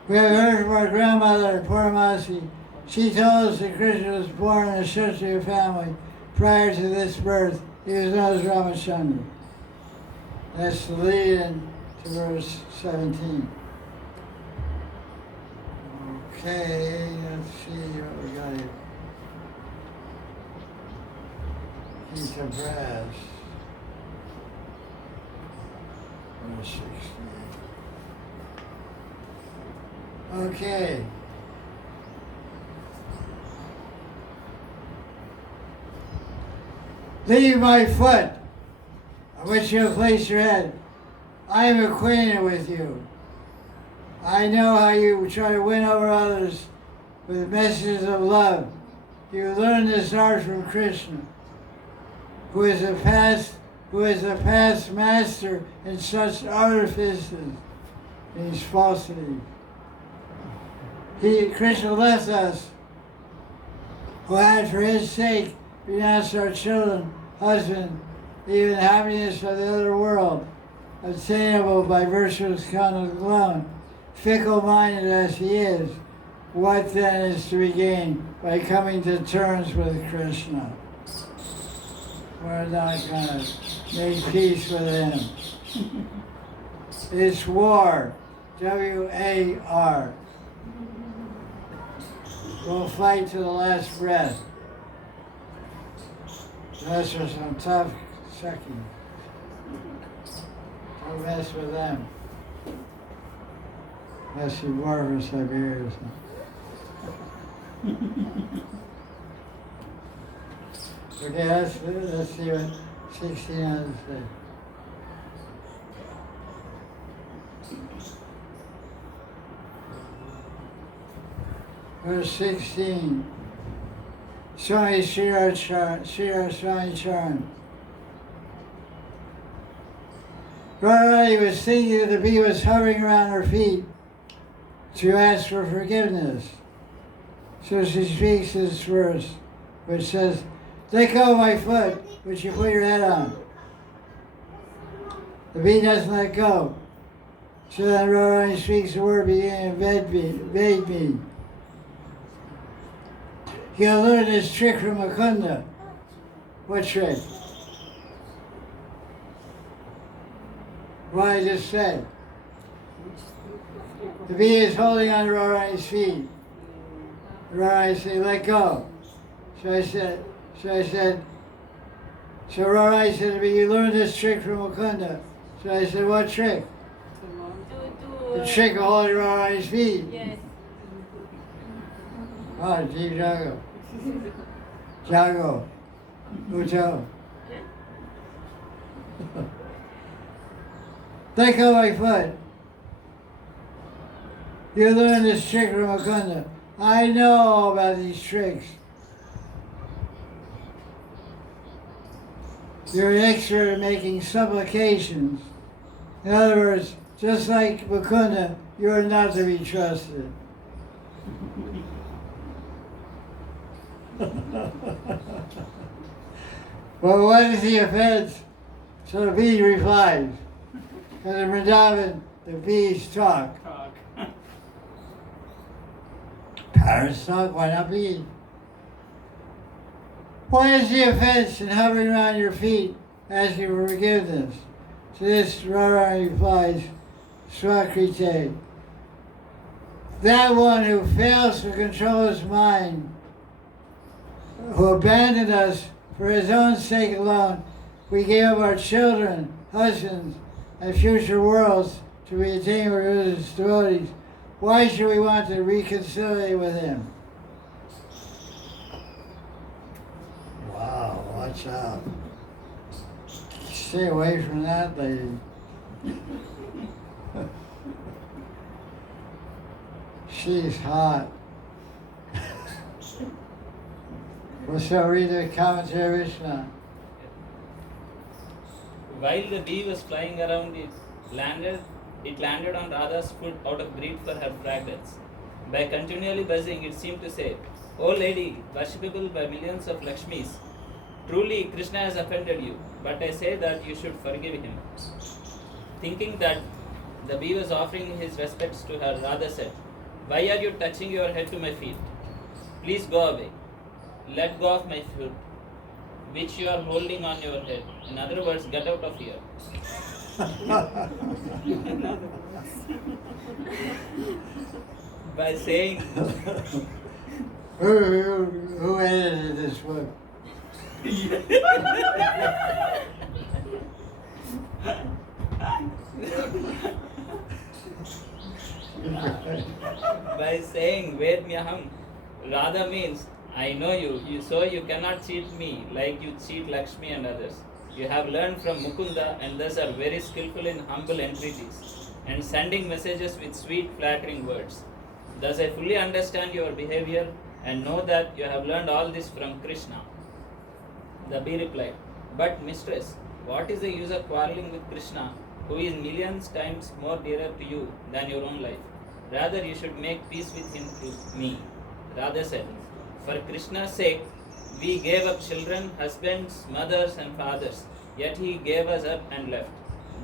we have heard from our grandmother, Purnamasi. She told us that Krishna was born in a Kshatriya family. Prior to this birth, he was known as Ramachandra. That's the lead in to verse 17. Okay, let's see what we got here. Gita Press. Verse 16. Okay. Leave my foot on which you have placed your head. I am acquainted with you. I know how you try to win over others with messages of love. You learned this art from Krishna, who is a past master in such artifices, these falsities. Krishna left us, who had for his sake renounced our children, husband, even happiness of the other world, attainable by virtue of conduct alone. Fickle-minded as he is, what then is to be gained by coming to terms with Krishna? We're not going to make peace with him. It's war, W-A-R. We'll fight to the last breath. Those are some tough sucking. Don't mess with them. Unless you war for Siberia or something. Okay, let's see what 16 has to say. Verse 16. Swami Shira Swami Charan. Radharani was thinking that the bee was hovering around her feet to ask for forgiveness. So she speaks this verse, which says, "Let go of my foot, which you put your head on." The bee doesn't let go. So then Radharani speaks the word beginning of bade me. He learned this trick from Mukunda. What trick? What I just said. The bee is holding on to Radharani's feet. Radharani said, "Let go." So Radharani said to me, "You learned this trick from Mukunda." So I said, "What trick?" The trick of holding Radharani's feet. Yes. Oh, Jeev Jago. Jago. Ucho. Let go of my foot. You learned this trick from Mukunda. I know all about these tricks. You're an expert at making supplications. In other words, just like Mukunda, you're not to be trusted. Well, what is the offense? So the bee replies. Because in Vrindavan, the bees talk. Parrots talk, why not bees? What is the offense in hovering around your feet, asking for forgiveness? To this, Radharani replies, Swakrite. That one who fails to control his mind, who abandoned us for his own sake alone, we gave up our children, husbands, and future worlds to be attained with religious devotees. Why should we want to reconcile with him? Wow, watch out. Stay away from that lady. She's hot. Well, so read the commentary of Krishna. While the bee was flying around, it landed on Radha's foot out of greed for her fragrance. By continually buzzing, it seemed to say, "O lady, worshipable by millions of Lakshmis, truly Krishna has offended you, but I say that you should forgive him." Thinking that the bee was offering his respects to her, Radha said, "Why are you touching your head to my feet? Please go away. Let go of my foot, which you are holding on your head. In other words, get out of here." By saying, Who edited this book? by saying Vedmyaham, Radha means, "I know you, so you cannot cheat me like you cheat Lakshmi and others. You have learned from Mukunda and thus are very skillful in humble entreaties and sending messages with sweet flattering words. Thus I fully understand your behavior and know that you have learned all this from Krishna." The bee replied, "But mistress, what is the use of quarreling with Krishna, who is millions times more dearer to you than your own life? Rather, you should make peace with him through me." Radha said, "For Krishna's sake, we gave up children, husbands, mothers, and fathers, yet he gave us up and left.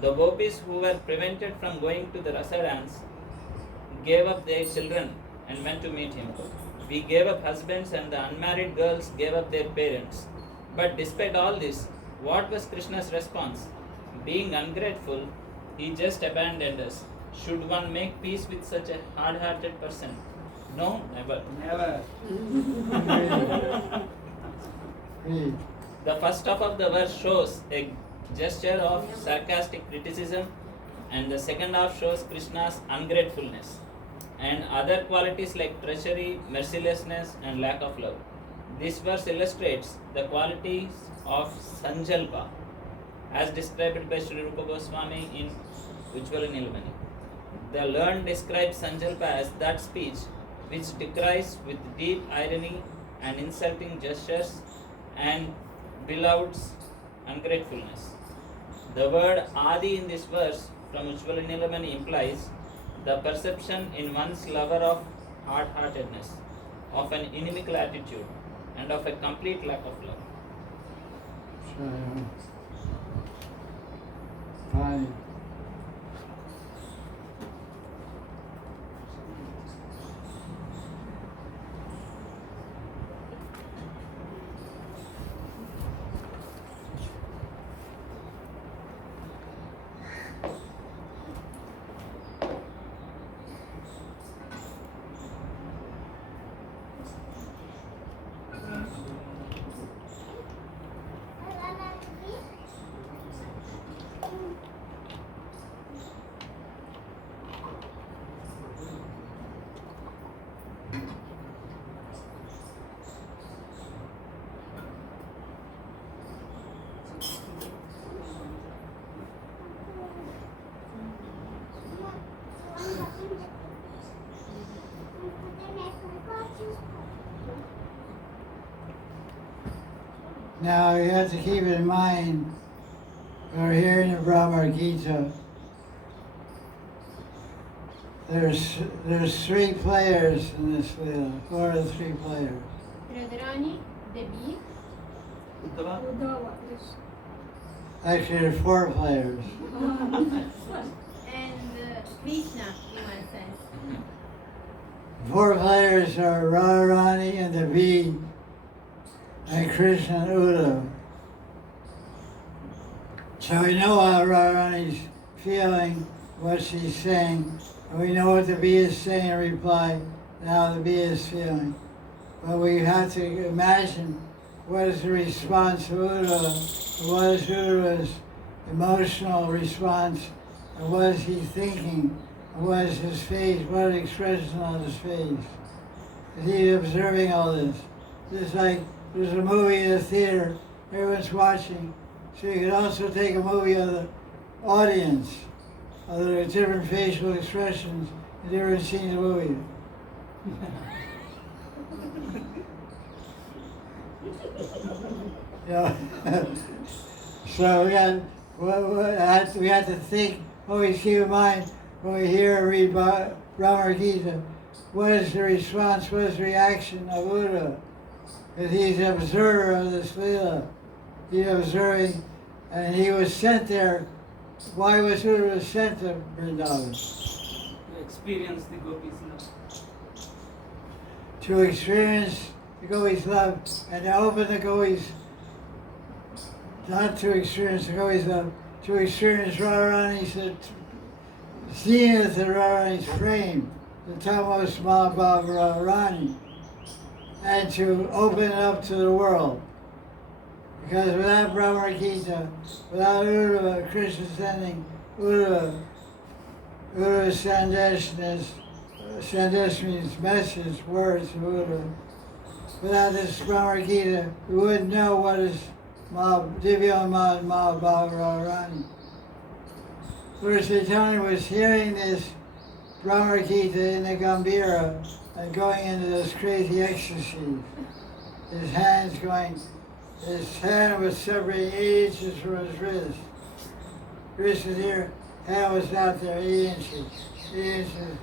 The gopis who were prevented from going to the rasa dance gave up their children and went to meet him. We gave up husbands and the unmarried girls gave up their parents. But despite all this, what was Krishna's response? Being ungrateful, he just abandoned us. Should one make peace with such a hard-hearted person? No, never. Never. Read. The first half of the verse shows a gesture of sarcastic criticism, and the second half shows Krishna's ungratefulness and other qualities like treachery, mercilessness, and lack of love. This verse illustrates the qualities of Sanjalpa as described by Sri Rupa Goswami in Ujjvala Nilamani. The learned describes Sanjalpa as that speech which decries with deep irony and insulting gestures and beloved's ungratefulness. The word Adi in this verse from Ujjvala Nilamani implies the perception in one's lover of hard-heartedness, of an inimical attitude, and of a complete lack of love. So, fine. Now you have to keep in mind, we're here in the Bhramara Gita. There's three players in this Leela. Who are the three players? Radharani, Devi, Uddhava. Uddhava, yes. Actually, there's four players. And Krishna, in one sense. Four players are Radharani and Devi and Krishna and Uddhava. So we know how Radharani's feeling, what she's saying, and we know what the bee is saying in reply, and how the bee is feeling. But we have to imagine what is the response of Uddhava, what is Uddhava's emotional response, and what is he thinking, and what is his face, what expression on his face. Is he observing all this? Just like there's a movie in the theater, everyone's watching, so you can also take a movie of the audience, of the different facial expressions in different scenes of the movie. Yeah. So we have to think, always keep in mind when we hear and read Bhramara Gita, what is the response, what is the reaction of Uddhava? Because he's an observer of this Leela. He's observing, and he was sent there. Why was Uddhava sent to Vrindavan? To experience the gopis love. To experience the gopis' love and to open the gopis, not to experience the gopis' love, to experience Radharani's zenith of Radharani's frame, the topmost Mahabhava Radharani, and to open it up to the world. Because without Bhramara Gita, without Uddhava, Krishna sending Uddhava's Sandesh means message, words of Uddhava. Without this Bhramara Gita, we wouldn't know what is Divya Mahabhava Radharani. Lord Chaitanya was hearing this Bhramara Gita in the Gambhira and going into this crazy ecstasy. His hand was separating 8 inches from his wrist. Wrist was here, hand was out there 8 inches. 8 inches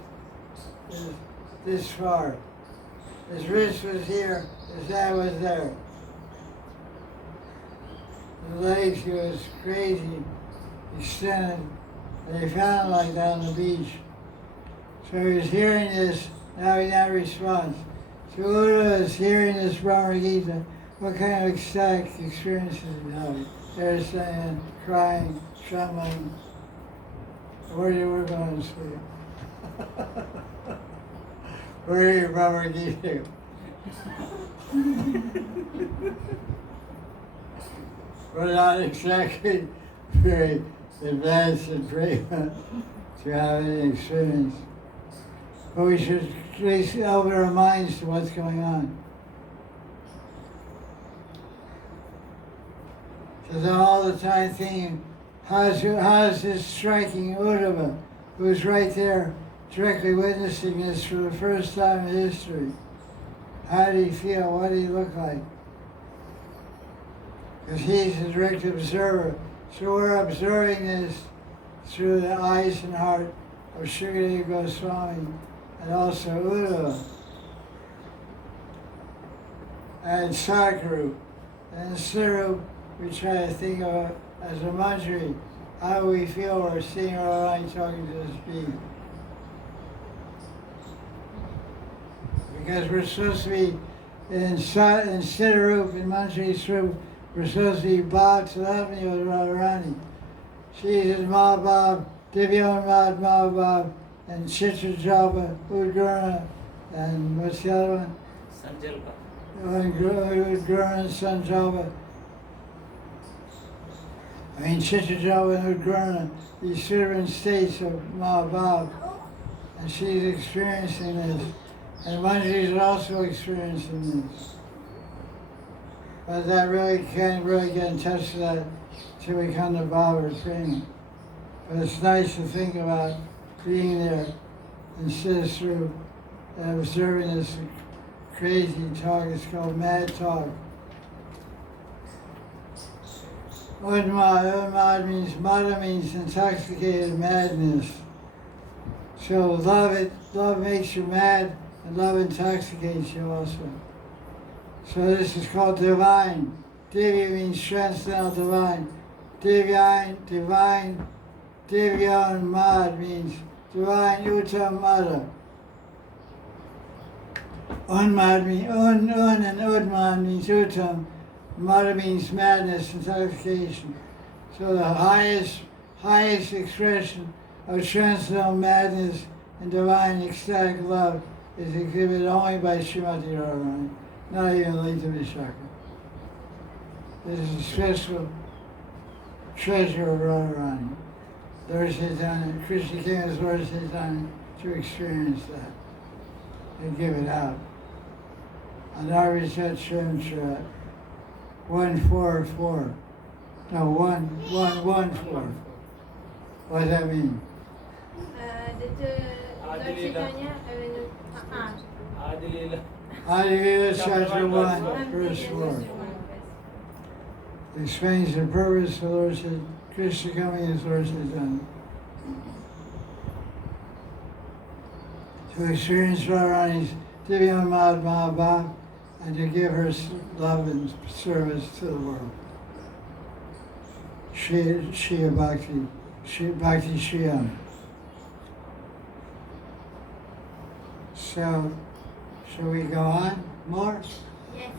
is this far. His wrist was here, his hand was there. his legs, he was crazy, extended, and he found him like that on the beach. So he was hearing this, now he never responds. So Uddhava is hearing this Bhramara Gita. What kind of ecstatic experiences did he have? They're saying, crying, trembling. Where do you work on to sleep? Where are your Bhramara Gita? We're not exactly very advanced in prema to have any experience. But we should at least open our minds to what's going on. Because I'm all the time thinking, how's this striking Uddhava, who's right there directly witnessing this for the first time in history? How did he feel? What did he look like? Because he's a direct observer. So we're observing this through the eyes and heart of Shukadeva Goswami and also Uddhava and Sakaru. And Sarup, we try to think of it as a manjari. How we feel we're seeing Radharani talking to this being. Because we're supposed to be in Siddharup, in Manjari Swarup, we're supposed to be Bhav Talavani with Radharani. She's in Mahabhav, Divyanmad Mahabhav, and Chitra Java, Udgurna, and what's the other one? Sanjalpa. Udgurna and Sanjava. I mean, Chitra Java and Udgurna, these different states of Mahabhav. And she's experiencing this. And Manjari is also experiencing this. But that really can't really get in touch with that until we come to Baba Prema. But it's nice to think about being there and sit through and observing this crazy talk. It's called mad talk. Unmad means, Madan means intoxicated madness. So love makes you mad, and love intoxicates you also. So this is called divine. Divya means transcendental divine. Divine, Divyan Mad means divine Uttam Mada. Unmad means and Udman means Uttam. Mada means madness, intoxication. So the highest expression of transcendental madness and divine ecstatic love is exhibited only by Srimati Radharani, not even Lita Vishaka. This is a special treasure of Radharani. Lord Chaitanya, Krishna came as Lord Chaitanya to experience that and give it out. Anarvishat Shrimshrat 144. No, 114. What does that mean? Lord Chaitanya, Adilila. Adivila chapter 1, verse 4. Explains the purpose of Lord Chaitanya, Krishna coming as Lord Chaitanya. To experience Radharani's Divyanmad Mahabhav and to give her love and service to the world. Shriya Bhakti, Bhakti Shriyam. So, shall we go on more? yes.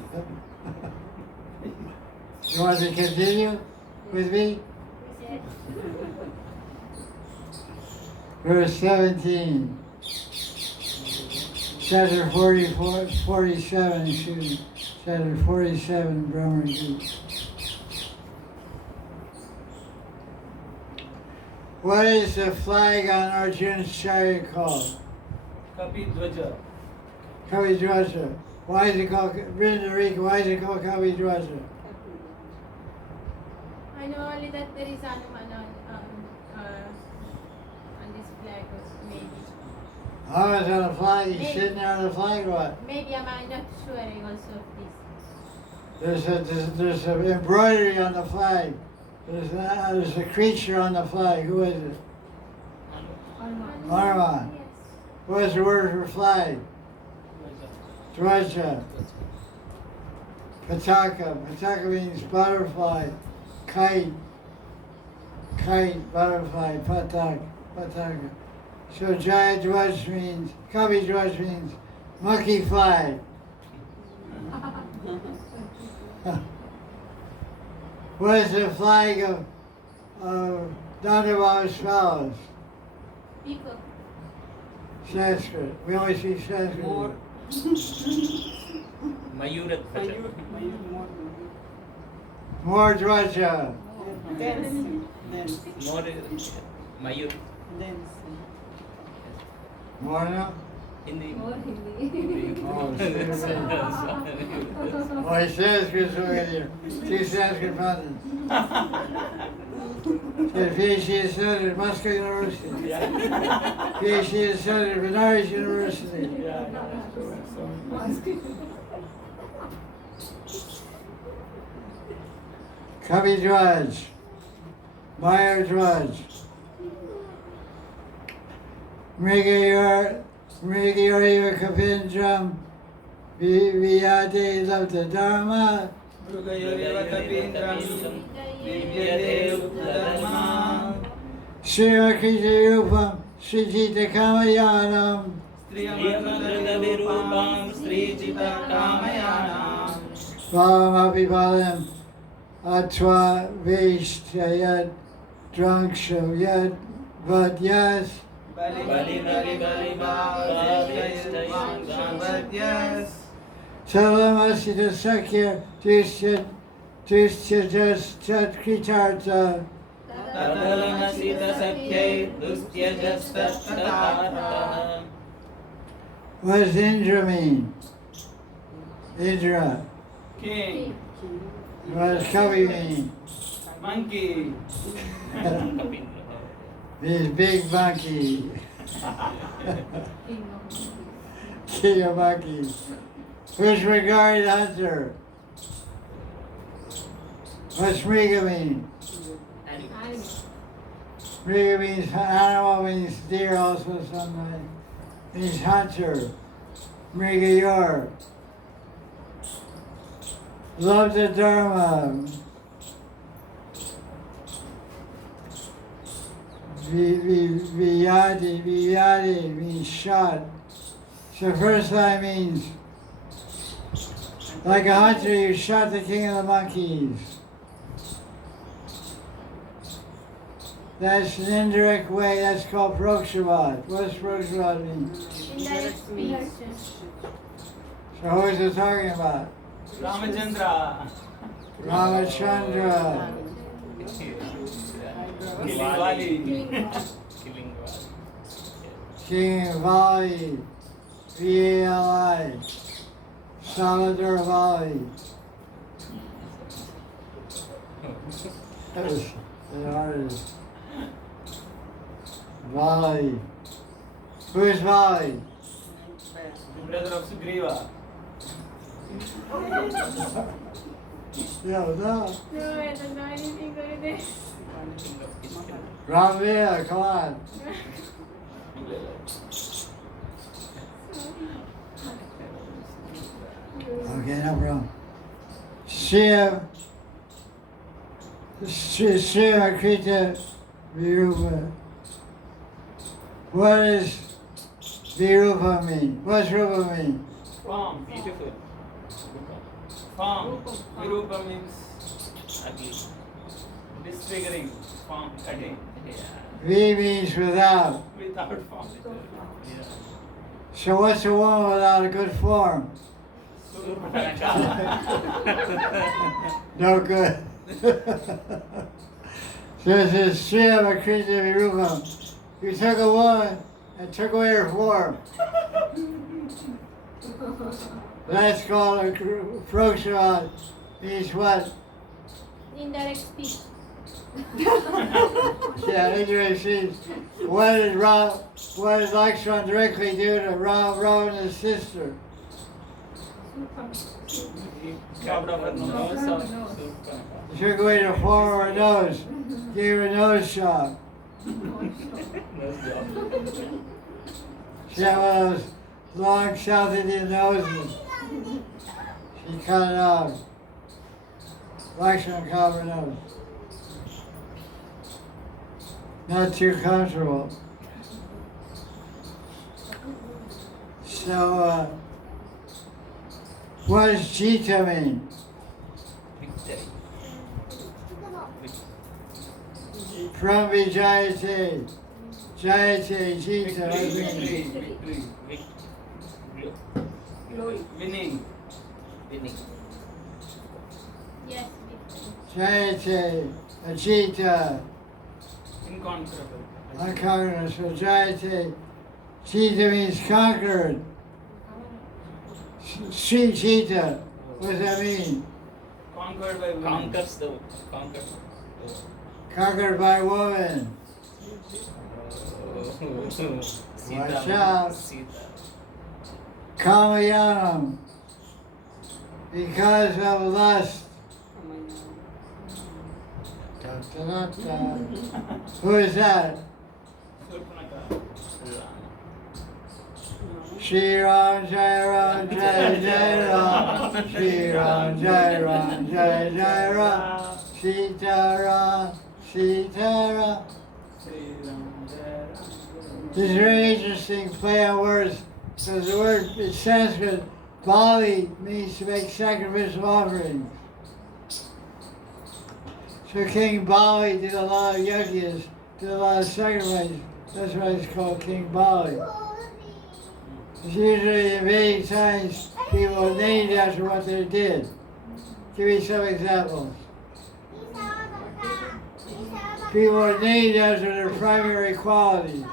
You want to continue with me? Yes. Verse 17. Chapter 47, excuse me. Chapter 47, Bhramara Gita. What is the flag on Arjuna's chariot called? Kapi Dvaja. Kavi Dwaja. Why is it called, Vrindarika, why is it called Kavi Dwaja? I know only that there is Hanuman on this flag, maybe. Oh, it's on the flag, he's Maybe. sitting there on the flag or what? Maybe I'm not sure also of this. There's an embroidery on the flag. There's a creature on the flag. Who is it? Hanuman. Yes. What is the word for flag? Dwaja. Pataka. Pataka means butterfly. kite, butterfly, pataka. So Jaya Dwaj means, Kavi Dwaj means monkey flag. What is the flag of Dandava's fellows? Peacock. Sanskrit. We only speak Sanskrit. More. Mayurat Bhajan. More Dwaja. Dance. More Mayur. Dance. More no? Hindi. More Hindi. Oh, he Sanskrit over here. Two Sanskrit fountains. PhD is studied at Moscow University. PhD is studied at Benares University. Kavi Dwaj. Meyer Dwaj. Mrigayor Kapindram. Viyade Labda Dharma. Srimakrita Rupam, Srijita Kamayanam, Bhavamapi Balam, Atva Veshtayat, Dranksho Yad, Vadyas, Salamasita Sakya, Tushyajas Kritarta, what does Indra mean? Indra. King, What does Kavi mean? monkey, This big monkey. King of monkeys. Who's regarded hunter? What's Mriga mean? Mriga means animal, means deer also sometimes. Means hunter. Mriga yor. Love the Dharma. Viyadi means shot. So first line means, like a hunter, you shot the king of the monkeys. That's an indirect way, that's called Prokshavad. What does Prokshavad mean? Indirect speech. So who is it talking about? Ramachandra, Ramachandra. killing Vali, Killing King Vali. V-A-L-I. Saladar Vali. That was the artist. Vali. Who is Vali? brother of Sugriva. No. No, I don't know anything about this. Ramvir, come on. Okay, no problem. Shiva Krita Virupa. What does Virupa mean? What's Rupa mean? Form, Beautiful. form. Virupa means Ugly. disfiguring, form, cutting, V means without. without form. Yeah. So what's a woman without a good form? No good. So it says Shiva Krita Virupa. You took a woman and took away her form. That's called a Prokshavad. Means what? Indirect speech. Yeah, indirect speech. What did Lakshman directly do to Ravana's sister? Chopped off her nose. Nose. He took away the form of her nose. Gave her a nose shot. Nose job. She had one of those long South Indian noses. She cut it off. Lakshman cut her nose. not too comfortable. So, what does Gita mean? Victory. From Vijayate. Jayate, Gita, what does it mean? Victory. Glory. Winning. Winning. Yes. Jayate, Ajita, Inconquerable. unconquered. So Jayate, Gita means conquered. Sri Gita, what does that mean? Conquered by women. Conquers the conquered. Conquered by woman. Sita. Watch out. Sita. Kamayanam, because of lust. Da, da, da, da. Who is that? Surpanaka. Shri Ram Jai Ram Jai Jai Ram. Shri Ram Jai Ram Jai Jai Ram. Sita Ram, Sita Ram. Sri Ram Jai Ram. This is very interesting play on words, because the word in Sanskrit, Bali, means to make sacrificial offerings. So King Bali did a lot of yajnas, did a lot of sacrifices. That's why it's called King Bali. It's usually in Vedic times, people are named after what they did. Give me some examples. People are named after their primary qualities.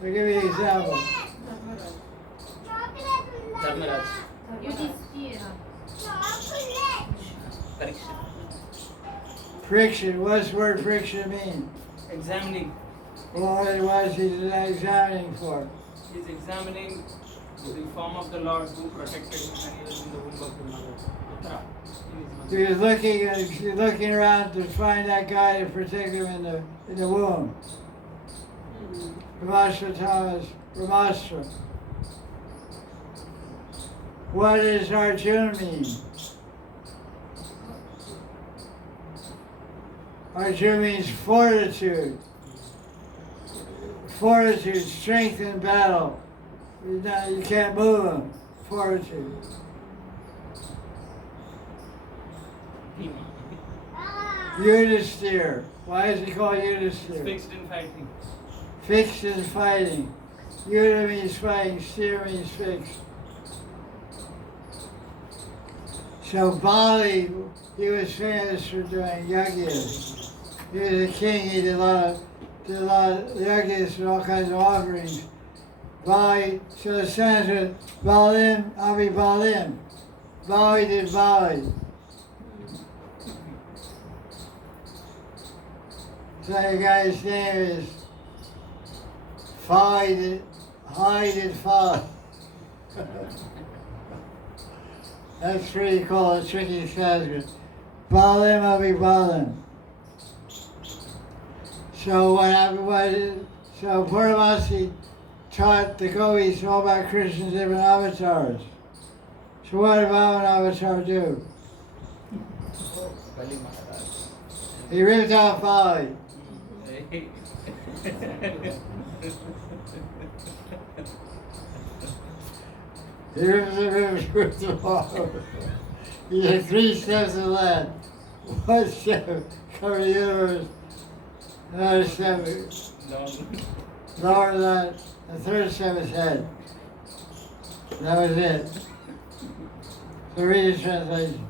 So give me an example. Dharmaraj. Yudhishthira. Pariksha. Friction, what's the word friction mean? Examining. What was he examining for? He is examining the form of the Lord who protected him when he was in the womb of the mother. Putra. He was looking around to find that guy to protect him in the womb. Ramastra Thomas, Ramastra. What does Arjuna mean? Arjuna means fortitude. Fortitude, strength in battle. You can't move him. Fortitude. Bhima. Yudhisthira. Why is he called He's Yudhisthira? fixed in fighting. Fixed in fighting. Yuddha means fighting, steer means fixed. So Bali, he was famous for doing yajnas. He was a king, he did a lot of yajnas and all kinds of offerings. Bali, so the Sanskrit, Balim, Abi Balim. Bali did Bali. So the guy's name is Folly did Folly. That's pretty cool, a tricky Sanskrit. Balim, Abi Balim. So what happened was, so Bhramara taught the gopis all about Krishna's different avatars. So what did an avatar do? Bali Maharaj. He ripped off Bali. He ripped the off. He had 3 steps of land. 1 step covered the universe. Another step lower than that. The 3rd step is head. That was it. So read the translation.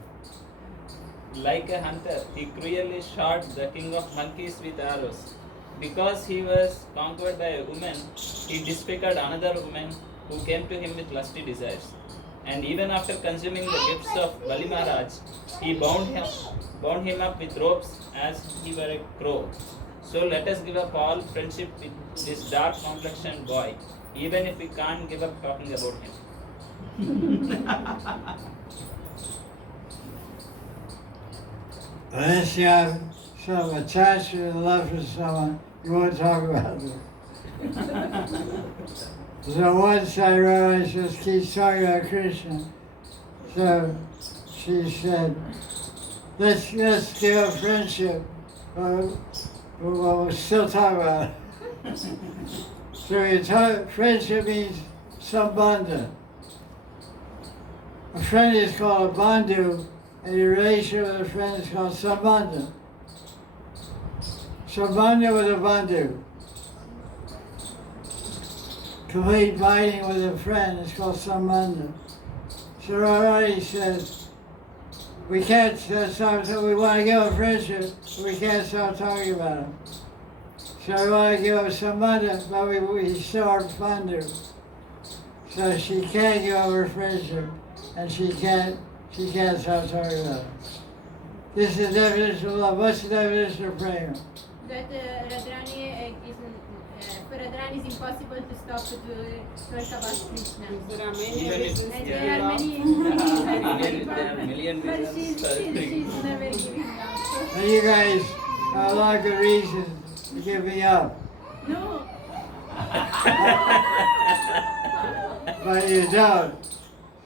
Like a hunter, he cruelly shot the king of monkeys with arrows. Because he was conquered by a woman, he disfigured another woman who came to him with lusty desires. And even after consuming the gifts of Bali Maharaj, he bound him up with ropes as he were a crow. So let us give up all friendship with this dark complexioned boy, even if we can't give up talking about him. Unless you have some attachment and love for someone, you won't talk about them. So once I realized just keeps talking about Krishna. So she said, let's give up friendship, but we'll still talk about it. So friendship means sambandha. A friend is called a bandhu, and your relationship with a friend is called sambandha. Sambandha with a bandhu. Complete binding with a friend is called sambandha. So already says, we can't stop, we want to give up friendship, but we can't stop talking about them. So we want to give up sambandha, but we still are bandhu. So she can't give up her friendship, and she can't stop talking about it. This is the definition of love. What's the definition of prema? That for Radharani is impossible to stop to talk about Krishna. There are many Even reasons And to there are love. many There are million but reasons for she's never giving up. And you guys have a lot of good reasons to give me up. No. But you don't.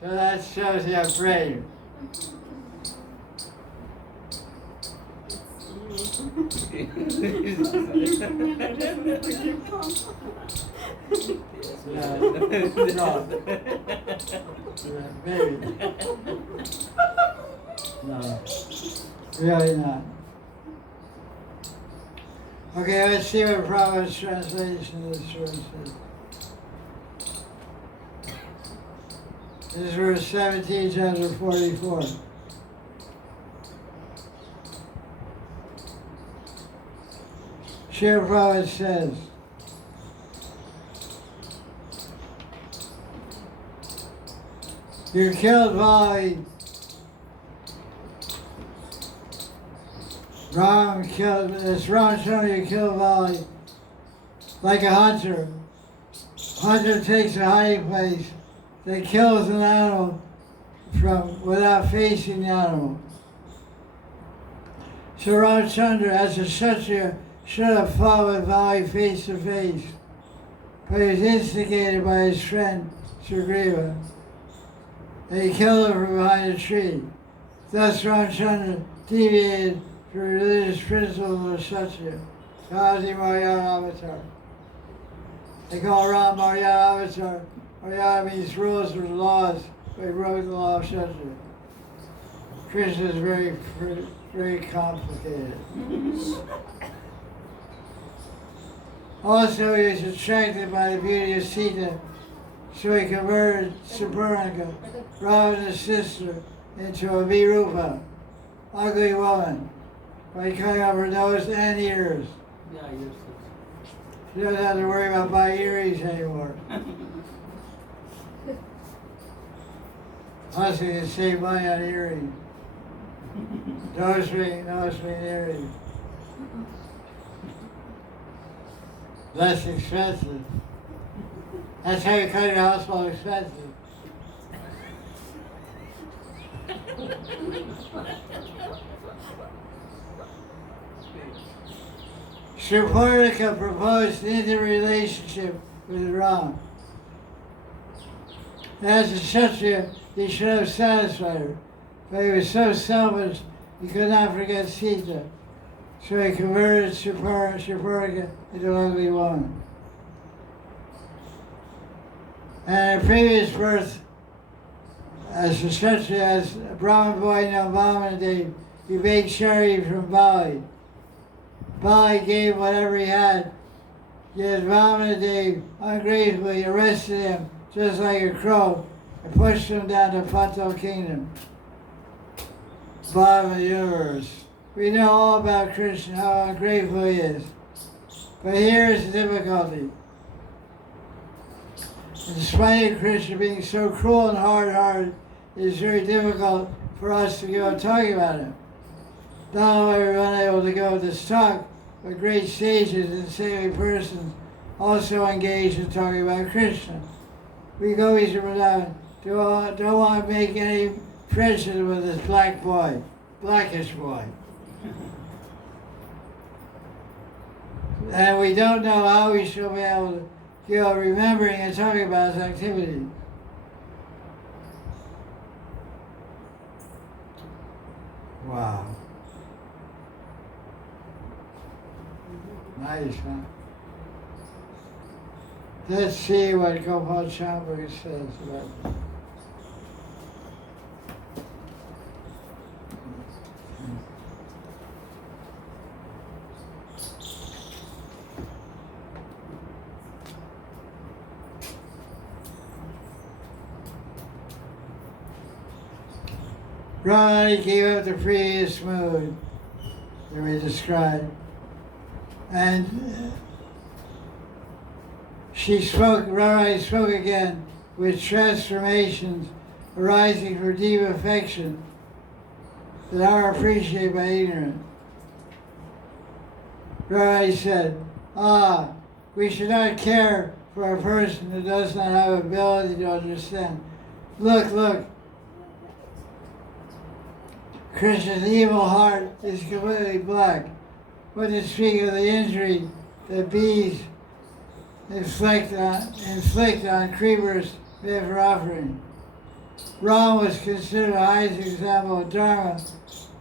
So that shows you how brave. No. Maybe. No. Really not. Okay, let's see what Prabhupada's translation of this verse is. This is verse 17, chapter 44. Srila Prabhupada says, you killed Bali. Ram killed, it's Ram showing you killed Bali like a hunter. Hunter takes a hiding place that kills an animal without facing the animal. So Ramchandra, as a Kshatriya, should have fought with Bali face to face, but he was instigated by his friend Sugriva. And he killed him from behind a tree. Thus Ramchandra deviated from the religious principles of Kshatriya. Gazi Maryana Avatar. They call Ram Maryana Avatar. Maryana means rules or laws, but he broke the law of Kshatriya. Krishna is very, very complicated. Also, he was attracted by the beauty of Sita, so he converted Suparnika, Ravana's sister, into a Virupa, ugly woman, by cutting off her nose and ears. Yeah, yes. She doesn't have to worry about buying earrings anymore. Plus, he can save money on earrings. Nose ring earrings. Less expensive. That's how you cut your household expensive. Suparnika proposed an intimate relationship with Ram. As a Kshatriya, he should have satisfied her, but he was so selfish he could not forget Sita. So he converted Suparnika into an ugly woman. And in previous birth, as a Kshatriya, as a Brahmin boy named Mahanidhi, he begged charity from Bali. Bali gave whatever he had, yet Mahanidhi ungratefully arrested him just like a crow and pushed him down to Patal Kingdom, bottom of the universe. We know all about Krishna, how ungrateful he is. But here is the difficulty. In spite of Krishna being so cruel and hard-hearted, it is very difficult for us to go talking about him. Not only are we unable to go to this talk, but great sages and saintly persons also engage in talking about Krishna. We go each Madan, don't want to make any friendship with this blackish boy. And we don't know how we shall be able to go remembering and talking about his activity. Wow. Nice, huh? Let's see what Gopal Chandra says about that. Ronnie gave up the previous mood that we described, and Ronnie spoke again with transformations arising from deep affection that are appreciated by ignorance. Ronnie said, we should not care for a person who does not have ability to understand. Look. Krishna's evil heart is completely black. What to speak of the injury that bees inflict on creepers fit for offering. Ram was considered the highest example of Dharma,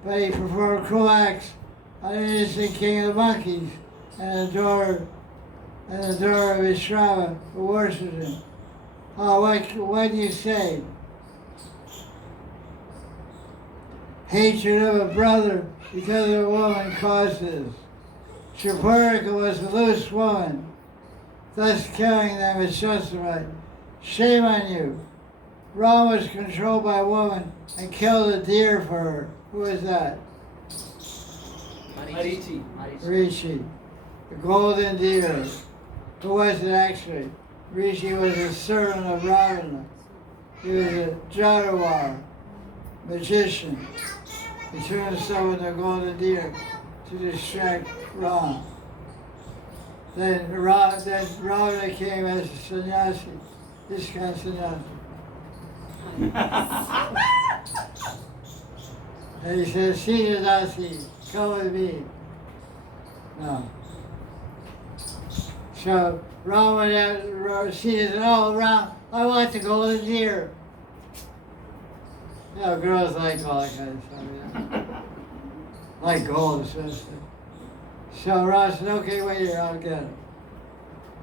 but he performed cruel acts on an innocent king of the monkeys and adorer of Vishrava who worshipped him. What do you say? Hatred of a brother because of a woman caused this. Shapurika was a loose woman, thus killing them is justified. Shame on you. Ram was controlled by a woman and killed a deer for her. Who was that? Rishi. The golden deer. Who was it actually? Rishi was a servant of Ravana. He was a Jadawar, magician. He turned himself into a golden deer to distract Ram. Then Ravana came as a sannyasi, this kind of sannyasi. And he said, Sita Dasi, come with me. No. So Ram went out, Sita said, Ram, I want the golden deer. You know, girls like all that kind of stuff, like gold, especially. So Ram said, okay, wait here, I'll get it.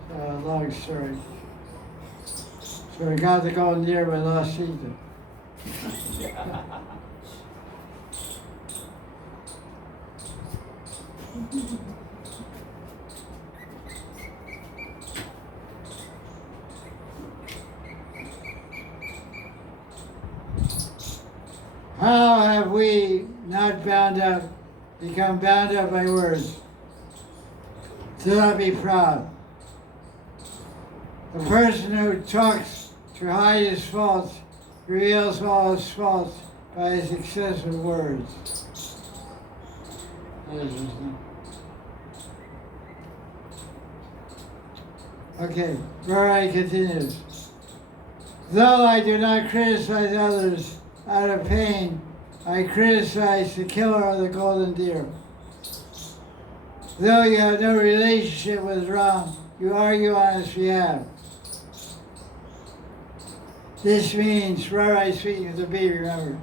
So, long story. So he got the golden deer but lost Sita. How have we not become bound up by words? Do not be proud. The person who talks to hide his faults reveals all his faults by his excessive words. Okay, Maharaj continues. Though I do not criticize others out of pain, I criticize the killer of the golden deer. Though you have no relationship with Ram, you argue on his behalf. This means, Maharaj speaking to me, remember,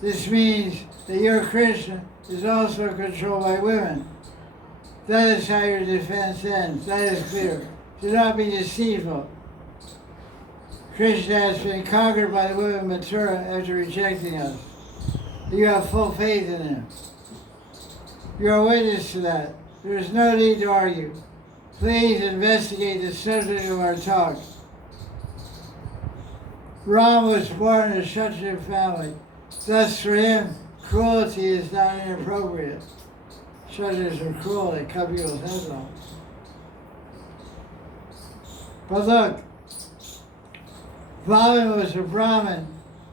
this means that your Krishna is also controlled by women. That is how your defense ends. That is clear. Do not be deceitful. Krishna has been conquered by the women of Mathura after rejecting us. You have full faith in him. You are a witness to that. There is no need to argue. Please investigate the subject of our talk. Ram was born in a Kshatriya family. Thus for him, cruelty is not inappropriate. Kshatriyas are cruel, they cut people's heads off. But look, Vaman was a Brahmin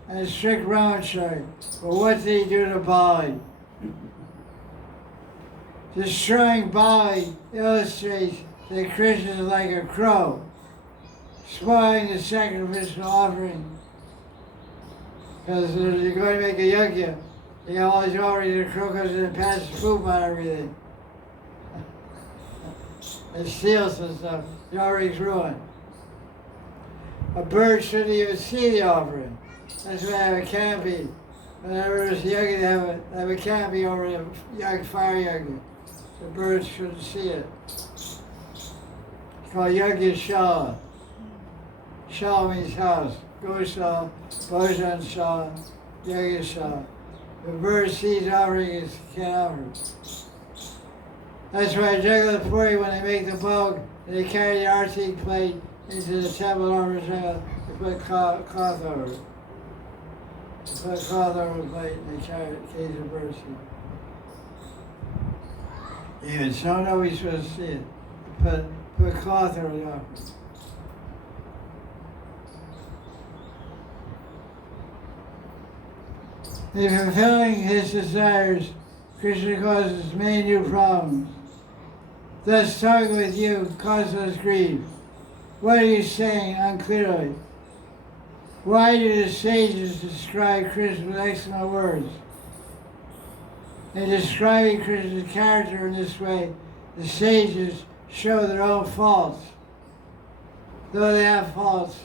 and a strict brahmachari. But what did he do to Bali? Destroying Bali illustrates that Krishna is like a crow, spoiling the sacrificial offering. Because you're going to make a yajna, you always already the crow comes in and passes poop on everything. It steals and stuff. The offering's ruined. A bird shouldn't even see the offering. That's why I have a canopy. Whenever there's a yajna, they have a canopy over the fire yajna. The birds shouldn't see it. called Yagyashala. Shala means house. Gosala, Bhojan Shala, Yagyashala. The bird seed offering is can't offer. That's why Juggler 40, when they make the bow, they carry the arti plate into the temple armor jungle, they put cloth over it. They put cloth over the plate and they carry it, cage of bird seed. Even so, nobody's supposed to see it. Put cloth over the offering. In fulfilling his desires, Krishna causes many new problems. Thus, talking with you causes us grief. What are you saying unclearly? Why do the sages describe Krishna with excellent words? In describing Krishna's character in this way, the sages show their own faults. Though they have faults,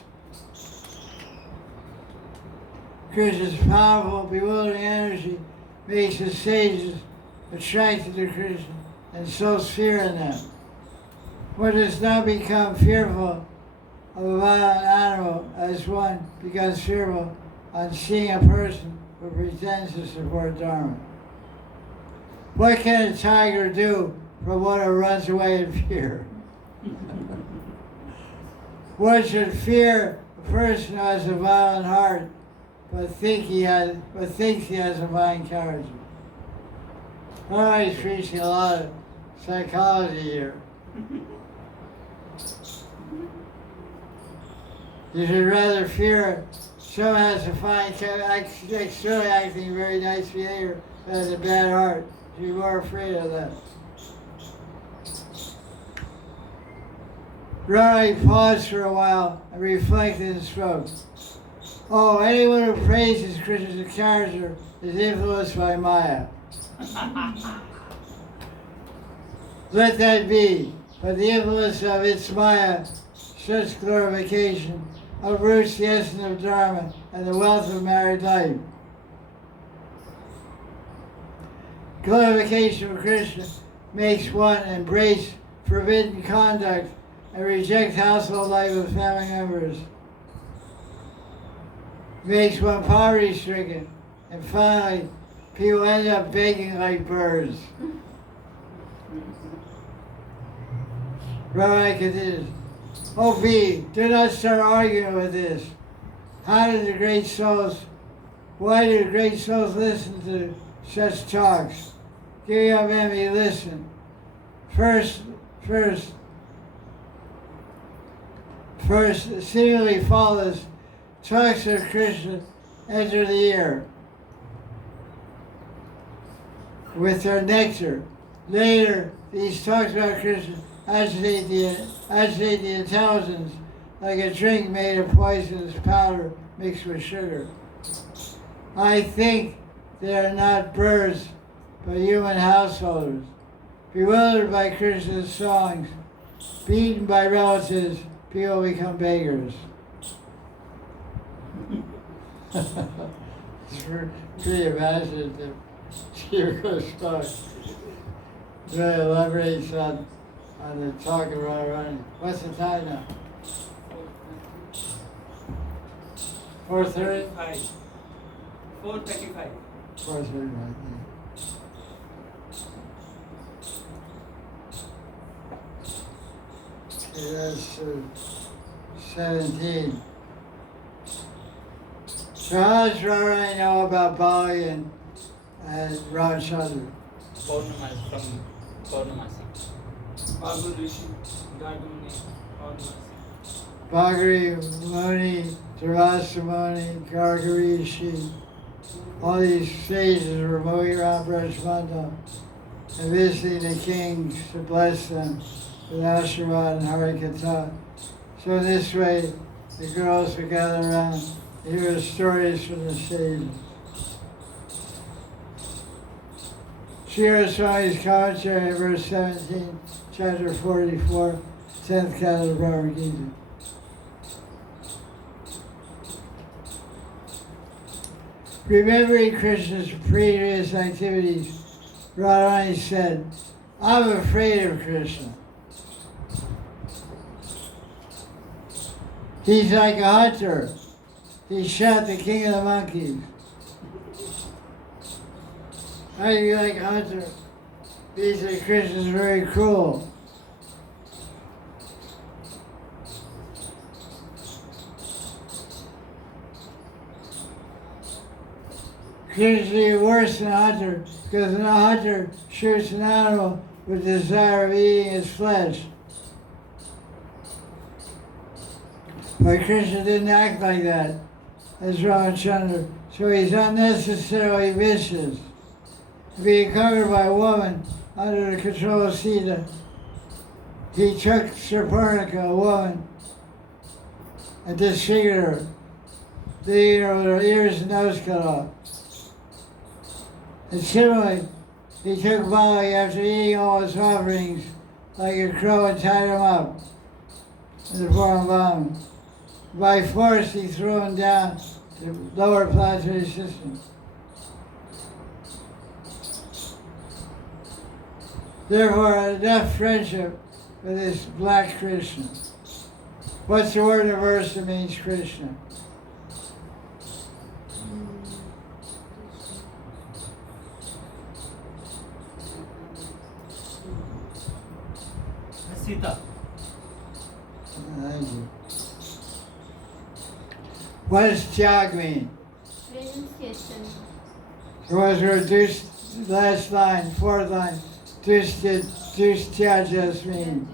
Krishna's powerful, bewildering energy makes the sages attracted to Krishna and sows fear in them. One does not become fearful of a violent animal as one becomes fearful on seeing a person who pretends to support Dharma. What can a tiger do from one who runs away in fear? One should fear a person who has a violent heart but thinks he has a fine character. Maharaj is preaching a lot of psychology here. You should rather fear someone has a fine character, externally acting very nice behavior, but has a bad heart. You should be more afraid of that. Rai paused for a while and reflected and spoke. Oh, anyone who praises Krishna's character is influenced by Maya. Let that be, but the influence of its Maya, such glorification, uproots the essence of Dharma and the wealth of married life. Glorification of Krishna makes one embrace forbidden conduct and reject household life with family members. Makes one poverty-stricken, and finally, people end up begging like birds. Rabbi continues, "Oh B, do not start arguing with this. Why do the great souls listen to such talks? Give up envy, listen. First, seemingly faultless talks of Krishna enter the ear with their nectar. Later, these talks about Krishna agitate the intelligence like a drink made of poisonous powder mixed with sugar. I think they are not birds, but human householders, bewildered by Krishna's songs, beaten by relatives, people become beggars." It's pretty imaginative. Here goes talk. Really elaborates on the talk of running. What's the time now? 4:30? 4:35. 4:30, right? Okay, that's 17. So how does Rara know about Bali and Ramchandra? Purnamasi, from Purnamasi. Babu Rishi, Gargamuni, Purnamasi. Bhagri Muni, Durvasa Muni, Gargarishi, all these sages were moving around Brajmanda and visiting the kings to bless them with Ashirvad and Harikatha. So in this way, the girls would gather around and hear stories from the sages. Shira Swami's commentary, verse 17, chapter 44, 10th canto of Bhramara Gita. Remembering Krishna's previous activities, Radharani said, "I'm afraid of Krishna." He's like a hunter. He shot the king of the monkeys. How do you like a hunter? He said Krishna's very cruel. Krishna is worse than a hunter because a hunter shoots an animal with the desire of eating its flesh. But Krishna didn't act like that as Ramachandra, so he's unnecessarily vicious. Being conquered by a woman under the control of Sita, he took Saparnika, a woman, and disfigured her, leaving her with her ears and nose cut off. And similarly, he took Bali after eating all his offerings like a crow and tied him up in the form of vomit. By force, he threw him down the lower planetary system. Therefore, enough friendship with this black Krishna. What's the word in the verse that means Krishna? Sita. Thank you. What does Tyag mean? Renunciation. It was reduced, last line, fourth line. Tyag mean.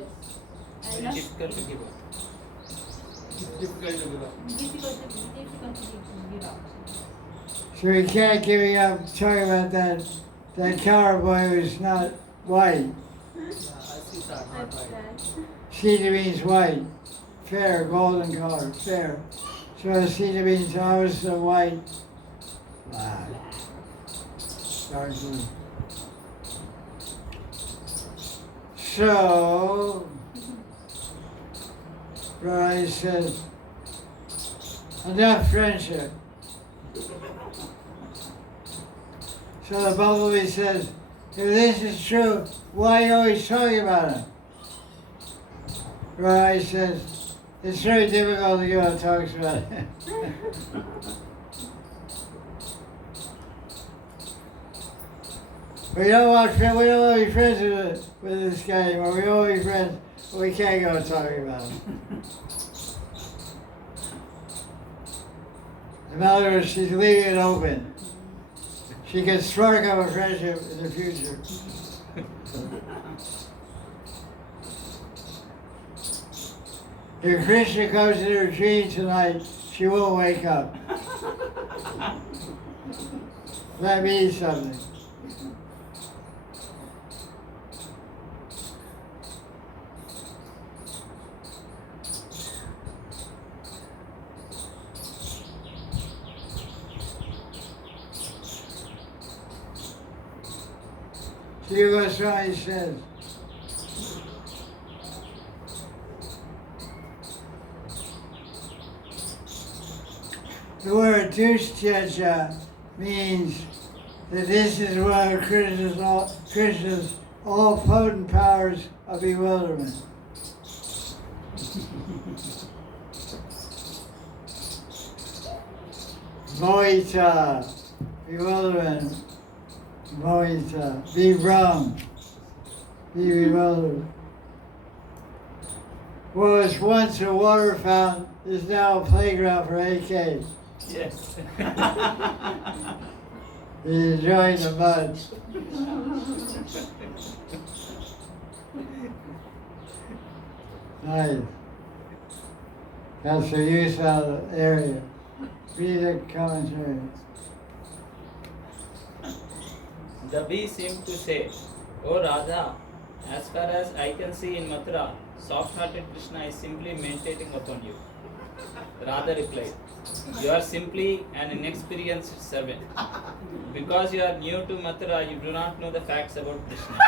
Very difficult to give up. Difficult to give up. Difficult to give up. So we can't give up talking about that cowboy who's not white. Sita, not right. Sita means white, fair, golden color, fair. So Sita means opposite of white, black, dark blue. So, Maharaj says, enough friendship. So the bumblebee says, if this is true, why are you always talking about it? Maharaj says, it's very difficult to give out talks about it. We don't want to be friends with this guy anymore. We don't want to be friends, but we can't go talking about him. In other words, she's leaving it open. She can spark up a friendship in the future. If Krishna comes in her dream tonight, she won't wake up. That means something. See what Swami says. The word Dushtyaja means that this is one of Krishna's all-potent powers of bewilderment. Mohita, bewilderment. Mohita, Vibram, be bewildered. What was once a water fountain is now a playground for AK. Yes. He's enjoying the mud. Nice. That's the use out of the area. Read the commentary. The bee seemed to say, "O Radha, as far as I can see in Mathura, soft-hearted Krishna is simply meditating upon you." Radha replied, "You are simply an inexperienced servant. Because you are new to Mathura, you do not know the facts about Krishna.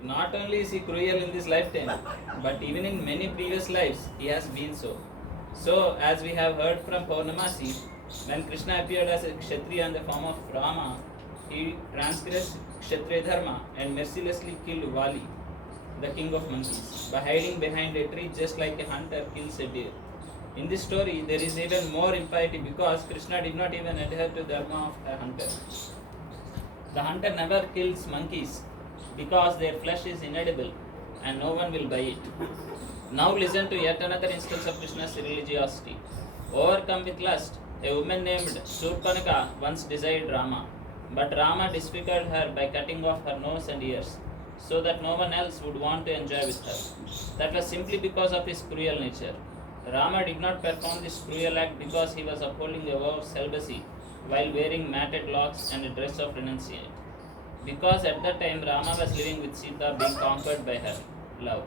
Not only is he cruel in this lifetime, but even in many previous lives, he has been so. So, as we have heard from Purnamasi, when Krishna appeared as a Kshatriya in the form of Rama, he transgressed Kshatriya Dharma and mercilessly killed Vali, the king of monkeys, by hiding behind a tree just like a hunter kills a deer. In this story, there is even more impiety because Krishna did not even adhere to the dharma of a hunter. The hunter never kills monkeys because their flesh is inedible and no one will buy it. Now listen to yet another instance of Krishna's religiosity. Overcome with lust, a woman named Surpanaka once desired Rama, but Rama disfigured her by cutting off her nose and ears, so that no one else would want to enjoy with her. That was simply because of his cruel nature. Rama did not perform this cruel act because he was upholding a vow of celibacy while wearing matted locks and a dress of renunciate. Because at that time Rama was living with Sita, being conquered by her love.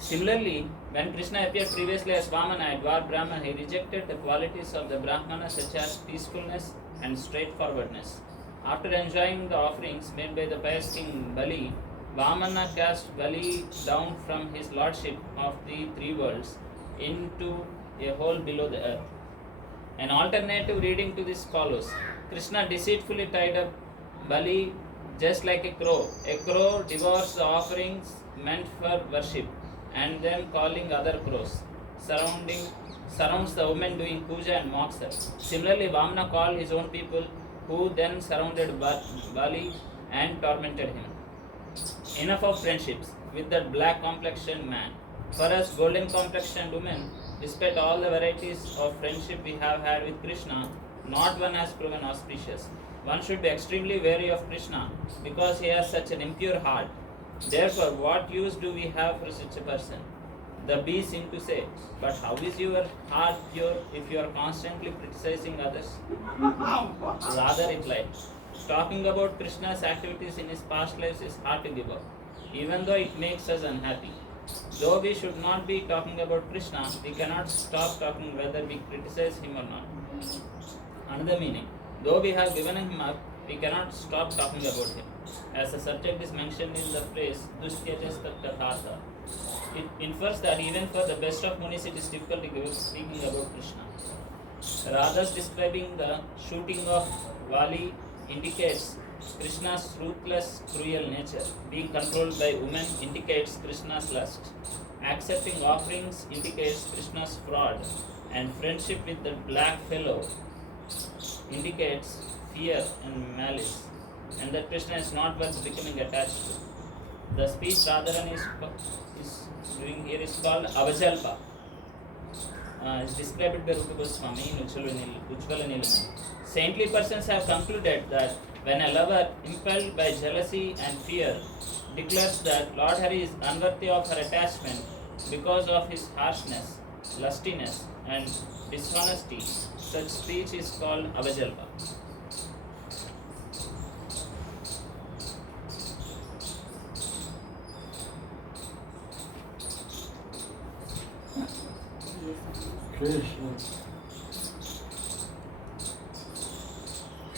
Similarly, when Krishna appeared previously as Vamana, a dwarf Brahman, he rejected the qualities of the Brahmana such as peacefulness and straightforwardness. After enjoying the offerings made by the pious king Bali, Vamana cast Bali down from his lordship of the three worlds into a hole below the earth. An alternative reading to this follows: Krishna deceitfully tied up Bali just like a crow. A crow devours the offerings meant for worship and then calling other crows. Surrounds the woman doing puja and mocks her. Similarly, Vamana called his own people, who then surrounded Bali and tormented him. Enough of friendships with that black complexioned man. For us golden complexioned women, despite all the varieties of friendship we have had with Krishna, not one has proven auspicious. One should be extremely wary of Krishna because he has such an impure heart. Therefore, what use do we have for such a person? The bees seem to say, but how is your heart pure if you are constantly criticizing others? Radha replied, talking about Krishna's activities in his past lives is hard to give up, even though it makes us unhappy. Though we should not be talking about Krishna, we cannot stop talking whether we criticize him or not. Another meaning, though we have given him up, we cannot stop talking about him, as the subject is mentioned in the phrase Dushyajasta Kathatha. It infers that even for the best of Munis it is difficult to give speaking about Krishna. Radha's describing the shooting of Vali indicates Krishna's ruthless, cruel nature. Being controlled by women indicates Krishna's lust. Accepting offerings indicates Krishna's fraud. And friendship with the black fellow indicates fear and malice, and that Krishna is not worth becoming attached to. The speech Radharani is doing here is called Avajalpa. It's described by Rupa Goswami in Ujjvala Nilama. Saintly persons have concluded that when a lover, impelled by jealousy and fear, declares that Lord Hari is unworthy of her attachment because of his harshness, lustiness, and dishonesty, such speech is called Avajalpa.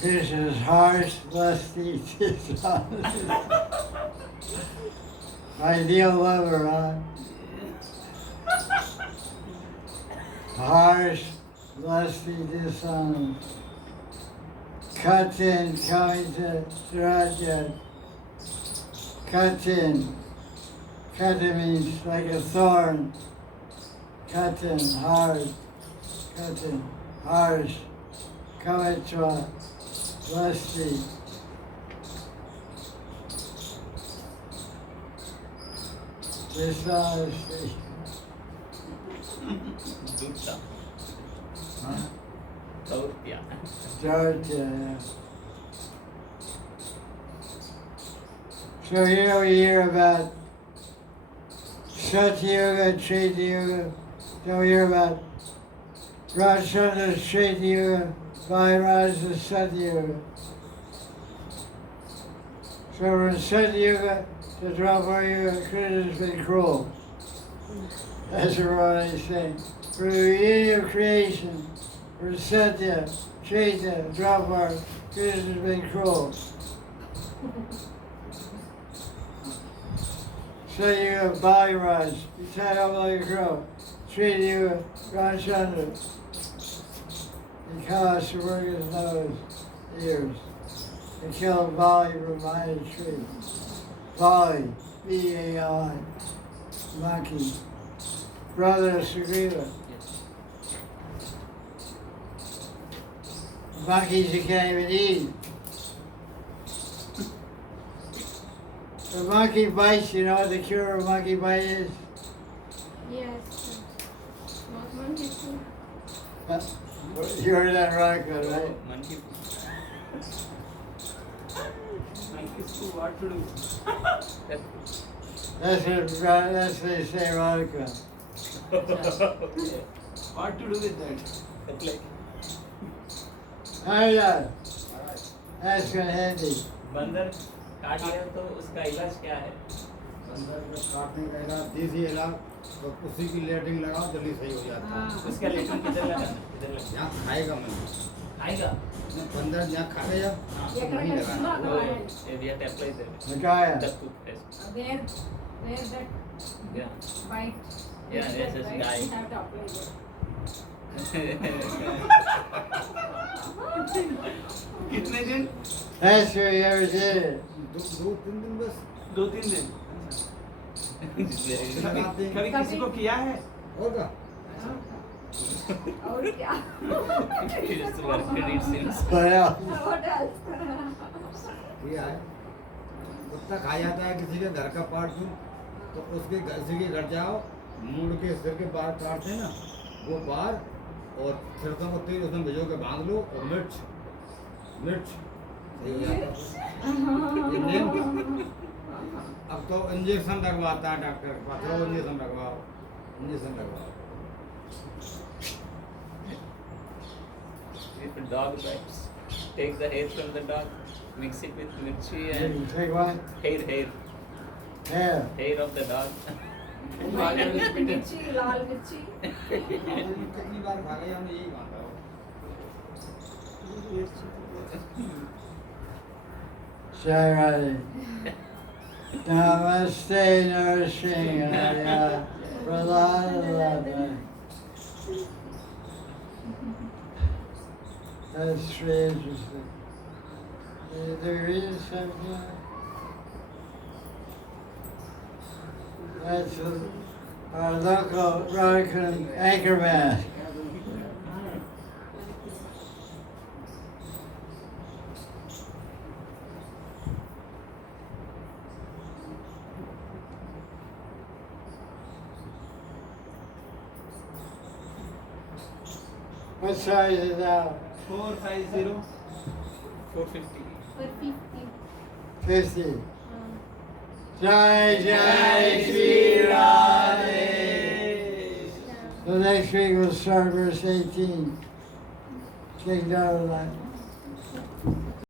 Krishna's harsh, lusty, dishonest. Ideal lover, huh? Harsh, lusty, dishonest. Katin, coming to Raja. Katin. Katin means like a thorn. Katin, hard. Katin, harsh. Kamitva, lusty. Dishonesty. Gita. Huh? Saurya. Georgia. So here we hear about Satya Yoga, Treta Yoga. So we hear about Rajchandra's Treta Yoga, Maharaj's Satya Yoga. So from Satya Yoga to Dvapara Yoga, Krishna has been cruel. That's what Maharaj is saying. For the beginning of creation, for Satya, Treta, Dvapara, Krishna has been cruel. Satya Yoga, Maharaj, he tied up like a crow. Treta Yoga, Rajchandra. He caused to work his nose, ears. He killed Bali from behind a tree. Bali, B-A-L-I, monkey. Brother of Sugriva. monkeys you can't even eat. The monkey bites, you know what the cure of monkey bite is? Yes. Not monkey too. You heard that right, right? Monkey. Monkeys too, what to do? That's what they say, Radhika. What to do with that? Apply. Oh yeah, that's gonna handy. बंदर काट लिया तो उसका इलाज क्या है? बंदर का काटने का इलाज देसी इलाज तो उसी की लेटिंग लगाओ जल्दी सही हो जाता है। उसका लेकिन किधर लगाना? किधर लगाना? यहाँ खाएगा मैं खाएगा? बंदर यहाँ खाएगा हाँ. तो नहीं लगाना। Oh, we have to apply that. The guy. The toothpaste. Where that Yeah. bite. Yeah, is yes, that, yes, right? guy. You have to apply that. कितने दिन? That's what you ever did. दो तीन दिन बस 2-3 दिन। लगाते हैं। कभी किसी को किया है? और क्या? और क्या? It's worth it, it seems. What else? What else? किया है। कुत्ता खा जाता है किसी के घर का पार्ट तो उसके किसी के घर जाओ मुड़ के सिर के बाहर काटते हैं ना वो बाहर और सरसों को तेल उसमें भिजो के बांध लो और मिर्च सही हो जाता है। ये नेम अब तो इंजेक्शन लगवाता है डॉक्टर के पास वो injection लगवाओ If a dog bites, take the hair from the dog, mix it with mirchi and Take what? hair Hair. of the dog. मिर्ची लाल मिर्ची कितनी बार खा गए हमने यही मांगा Shari. Namaste, nourishing. Pralada. That's really interesting. Did they read something? That's our local Radican anchorman. What size is that? 450. 450. for 50. 50. Jai Jai Sri Radhe. So next week we'll start verse 18. Take note of that.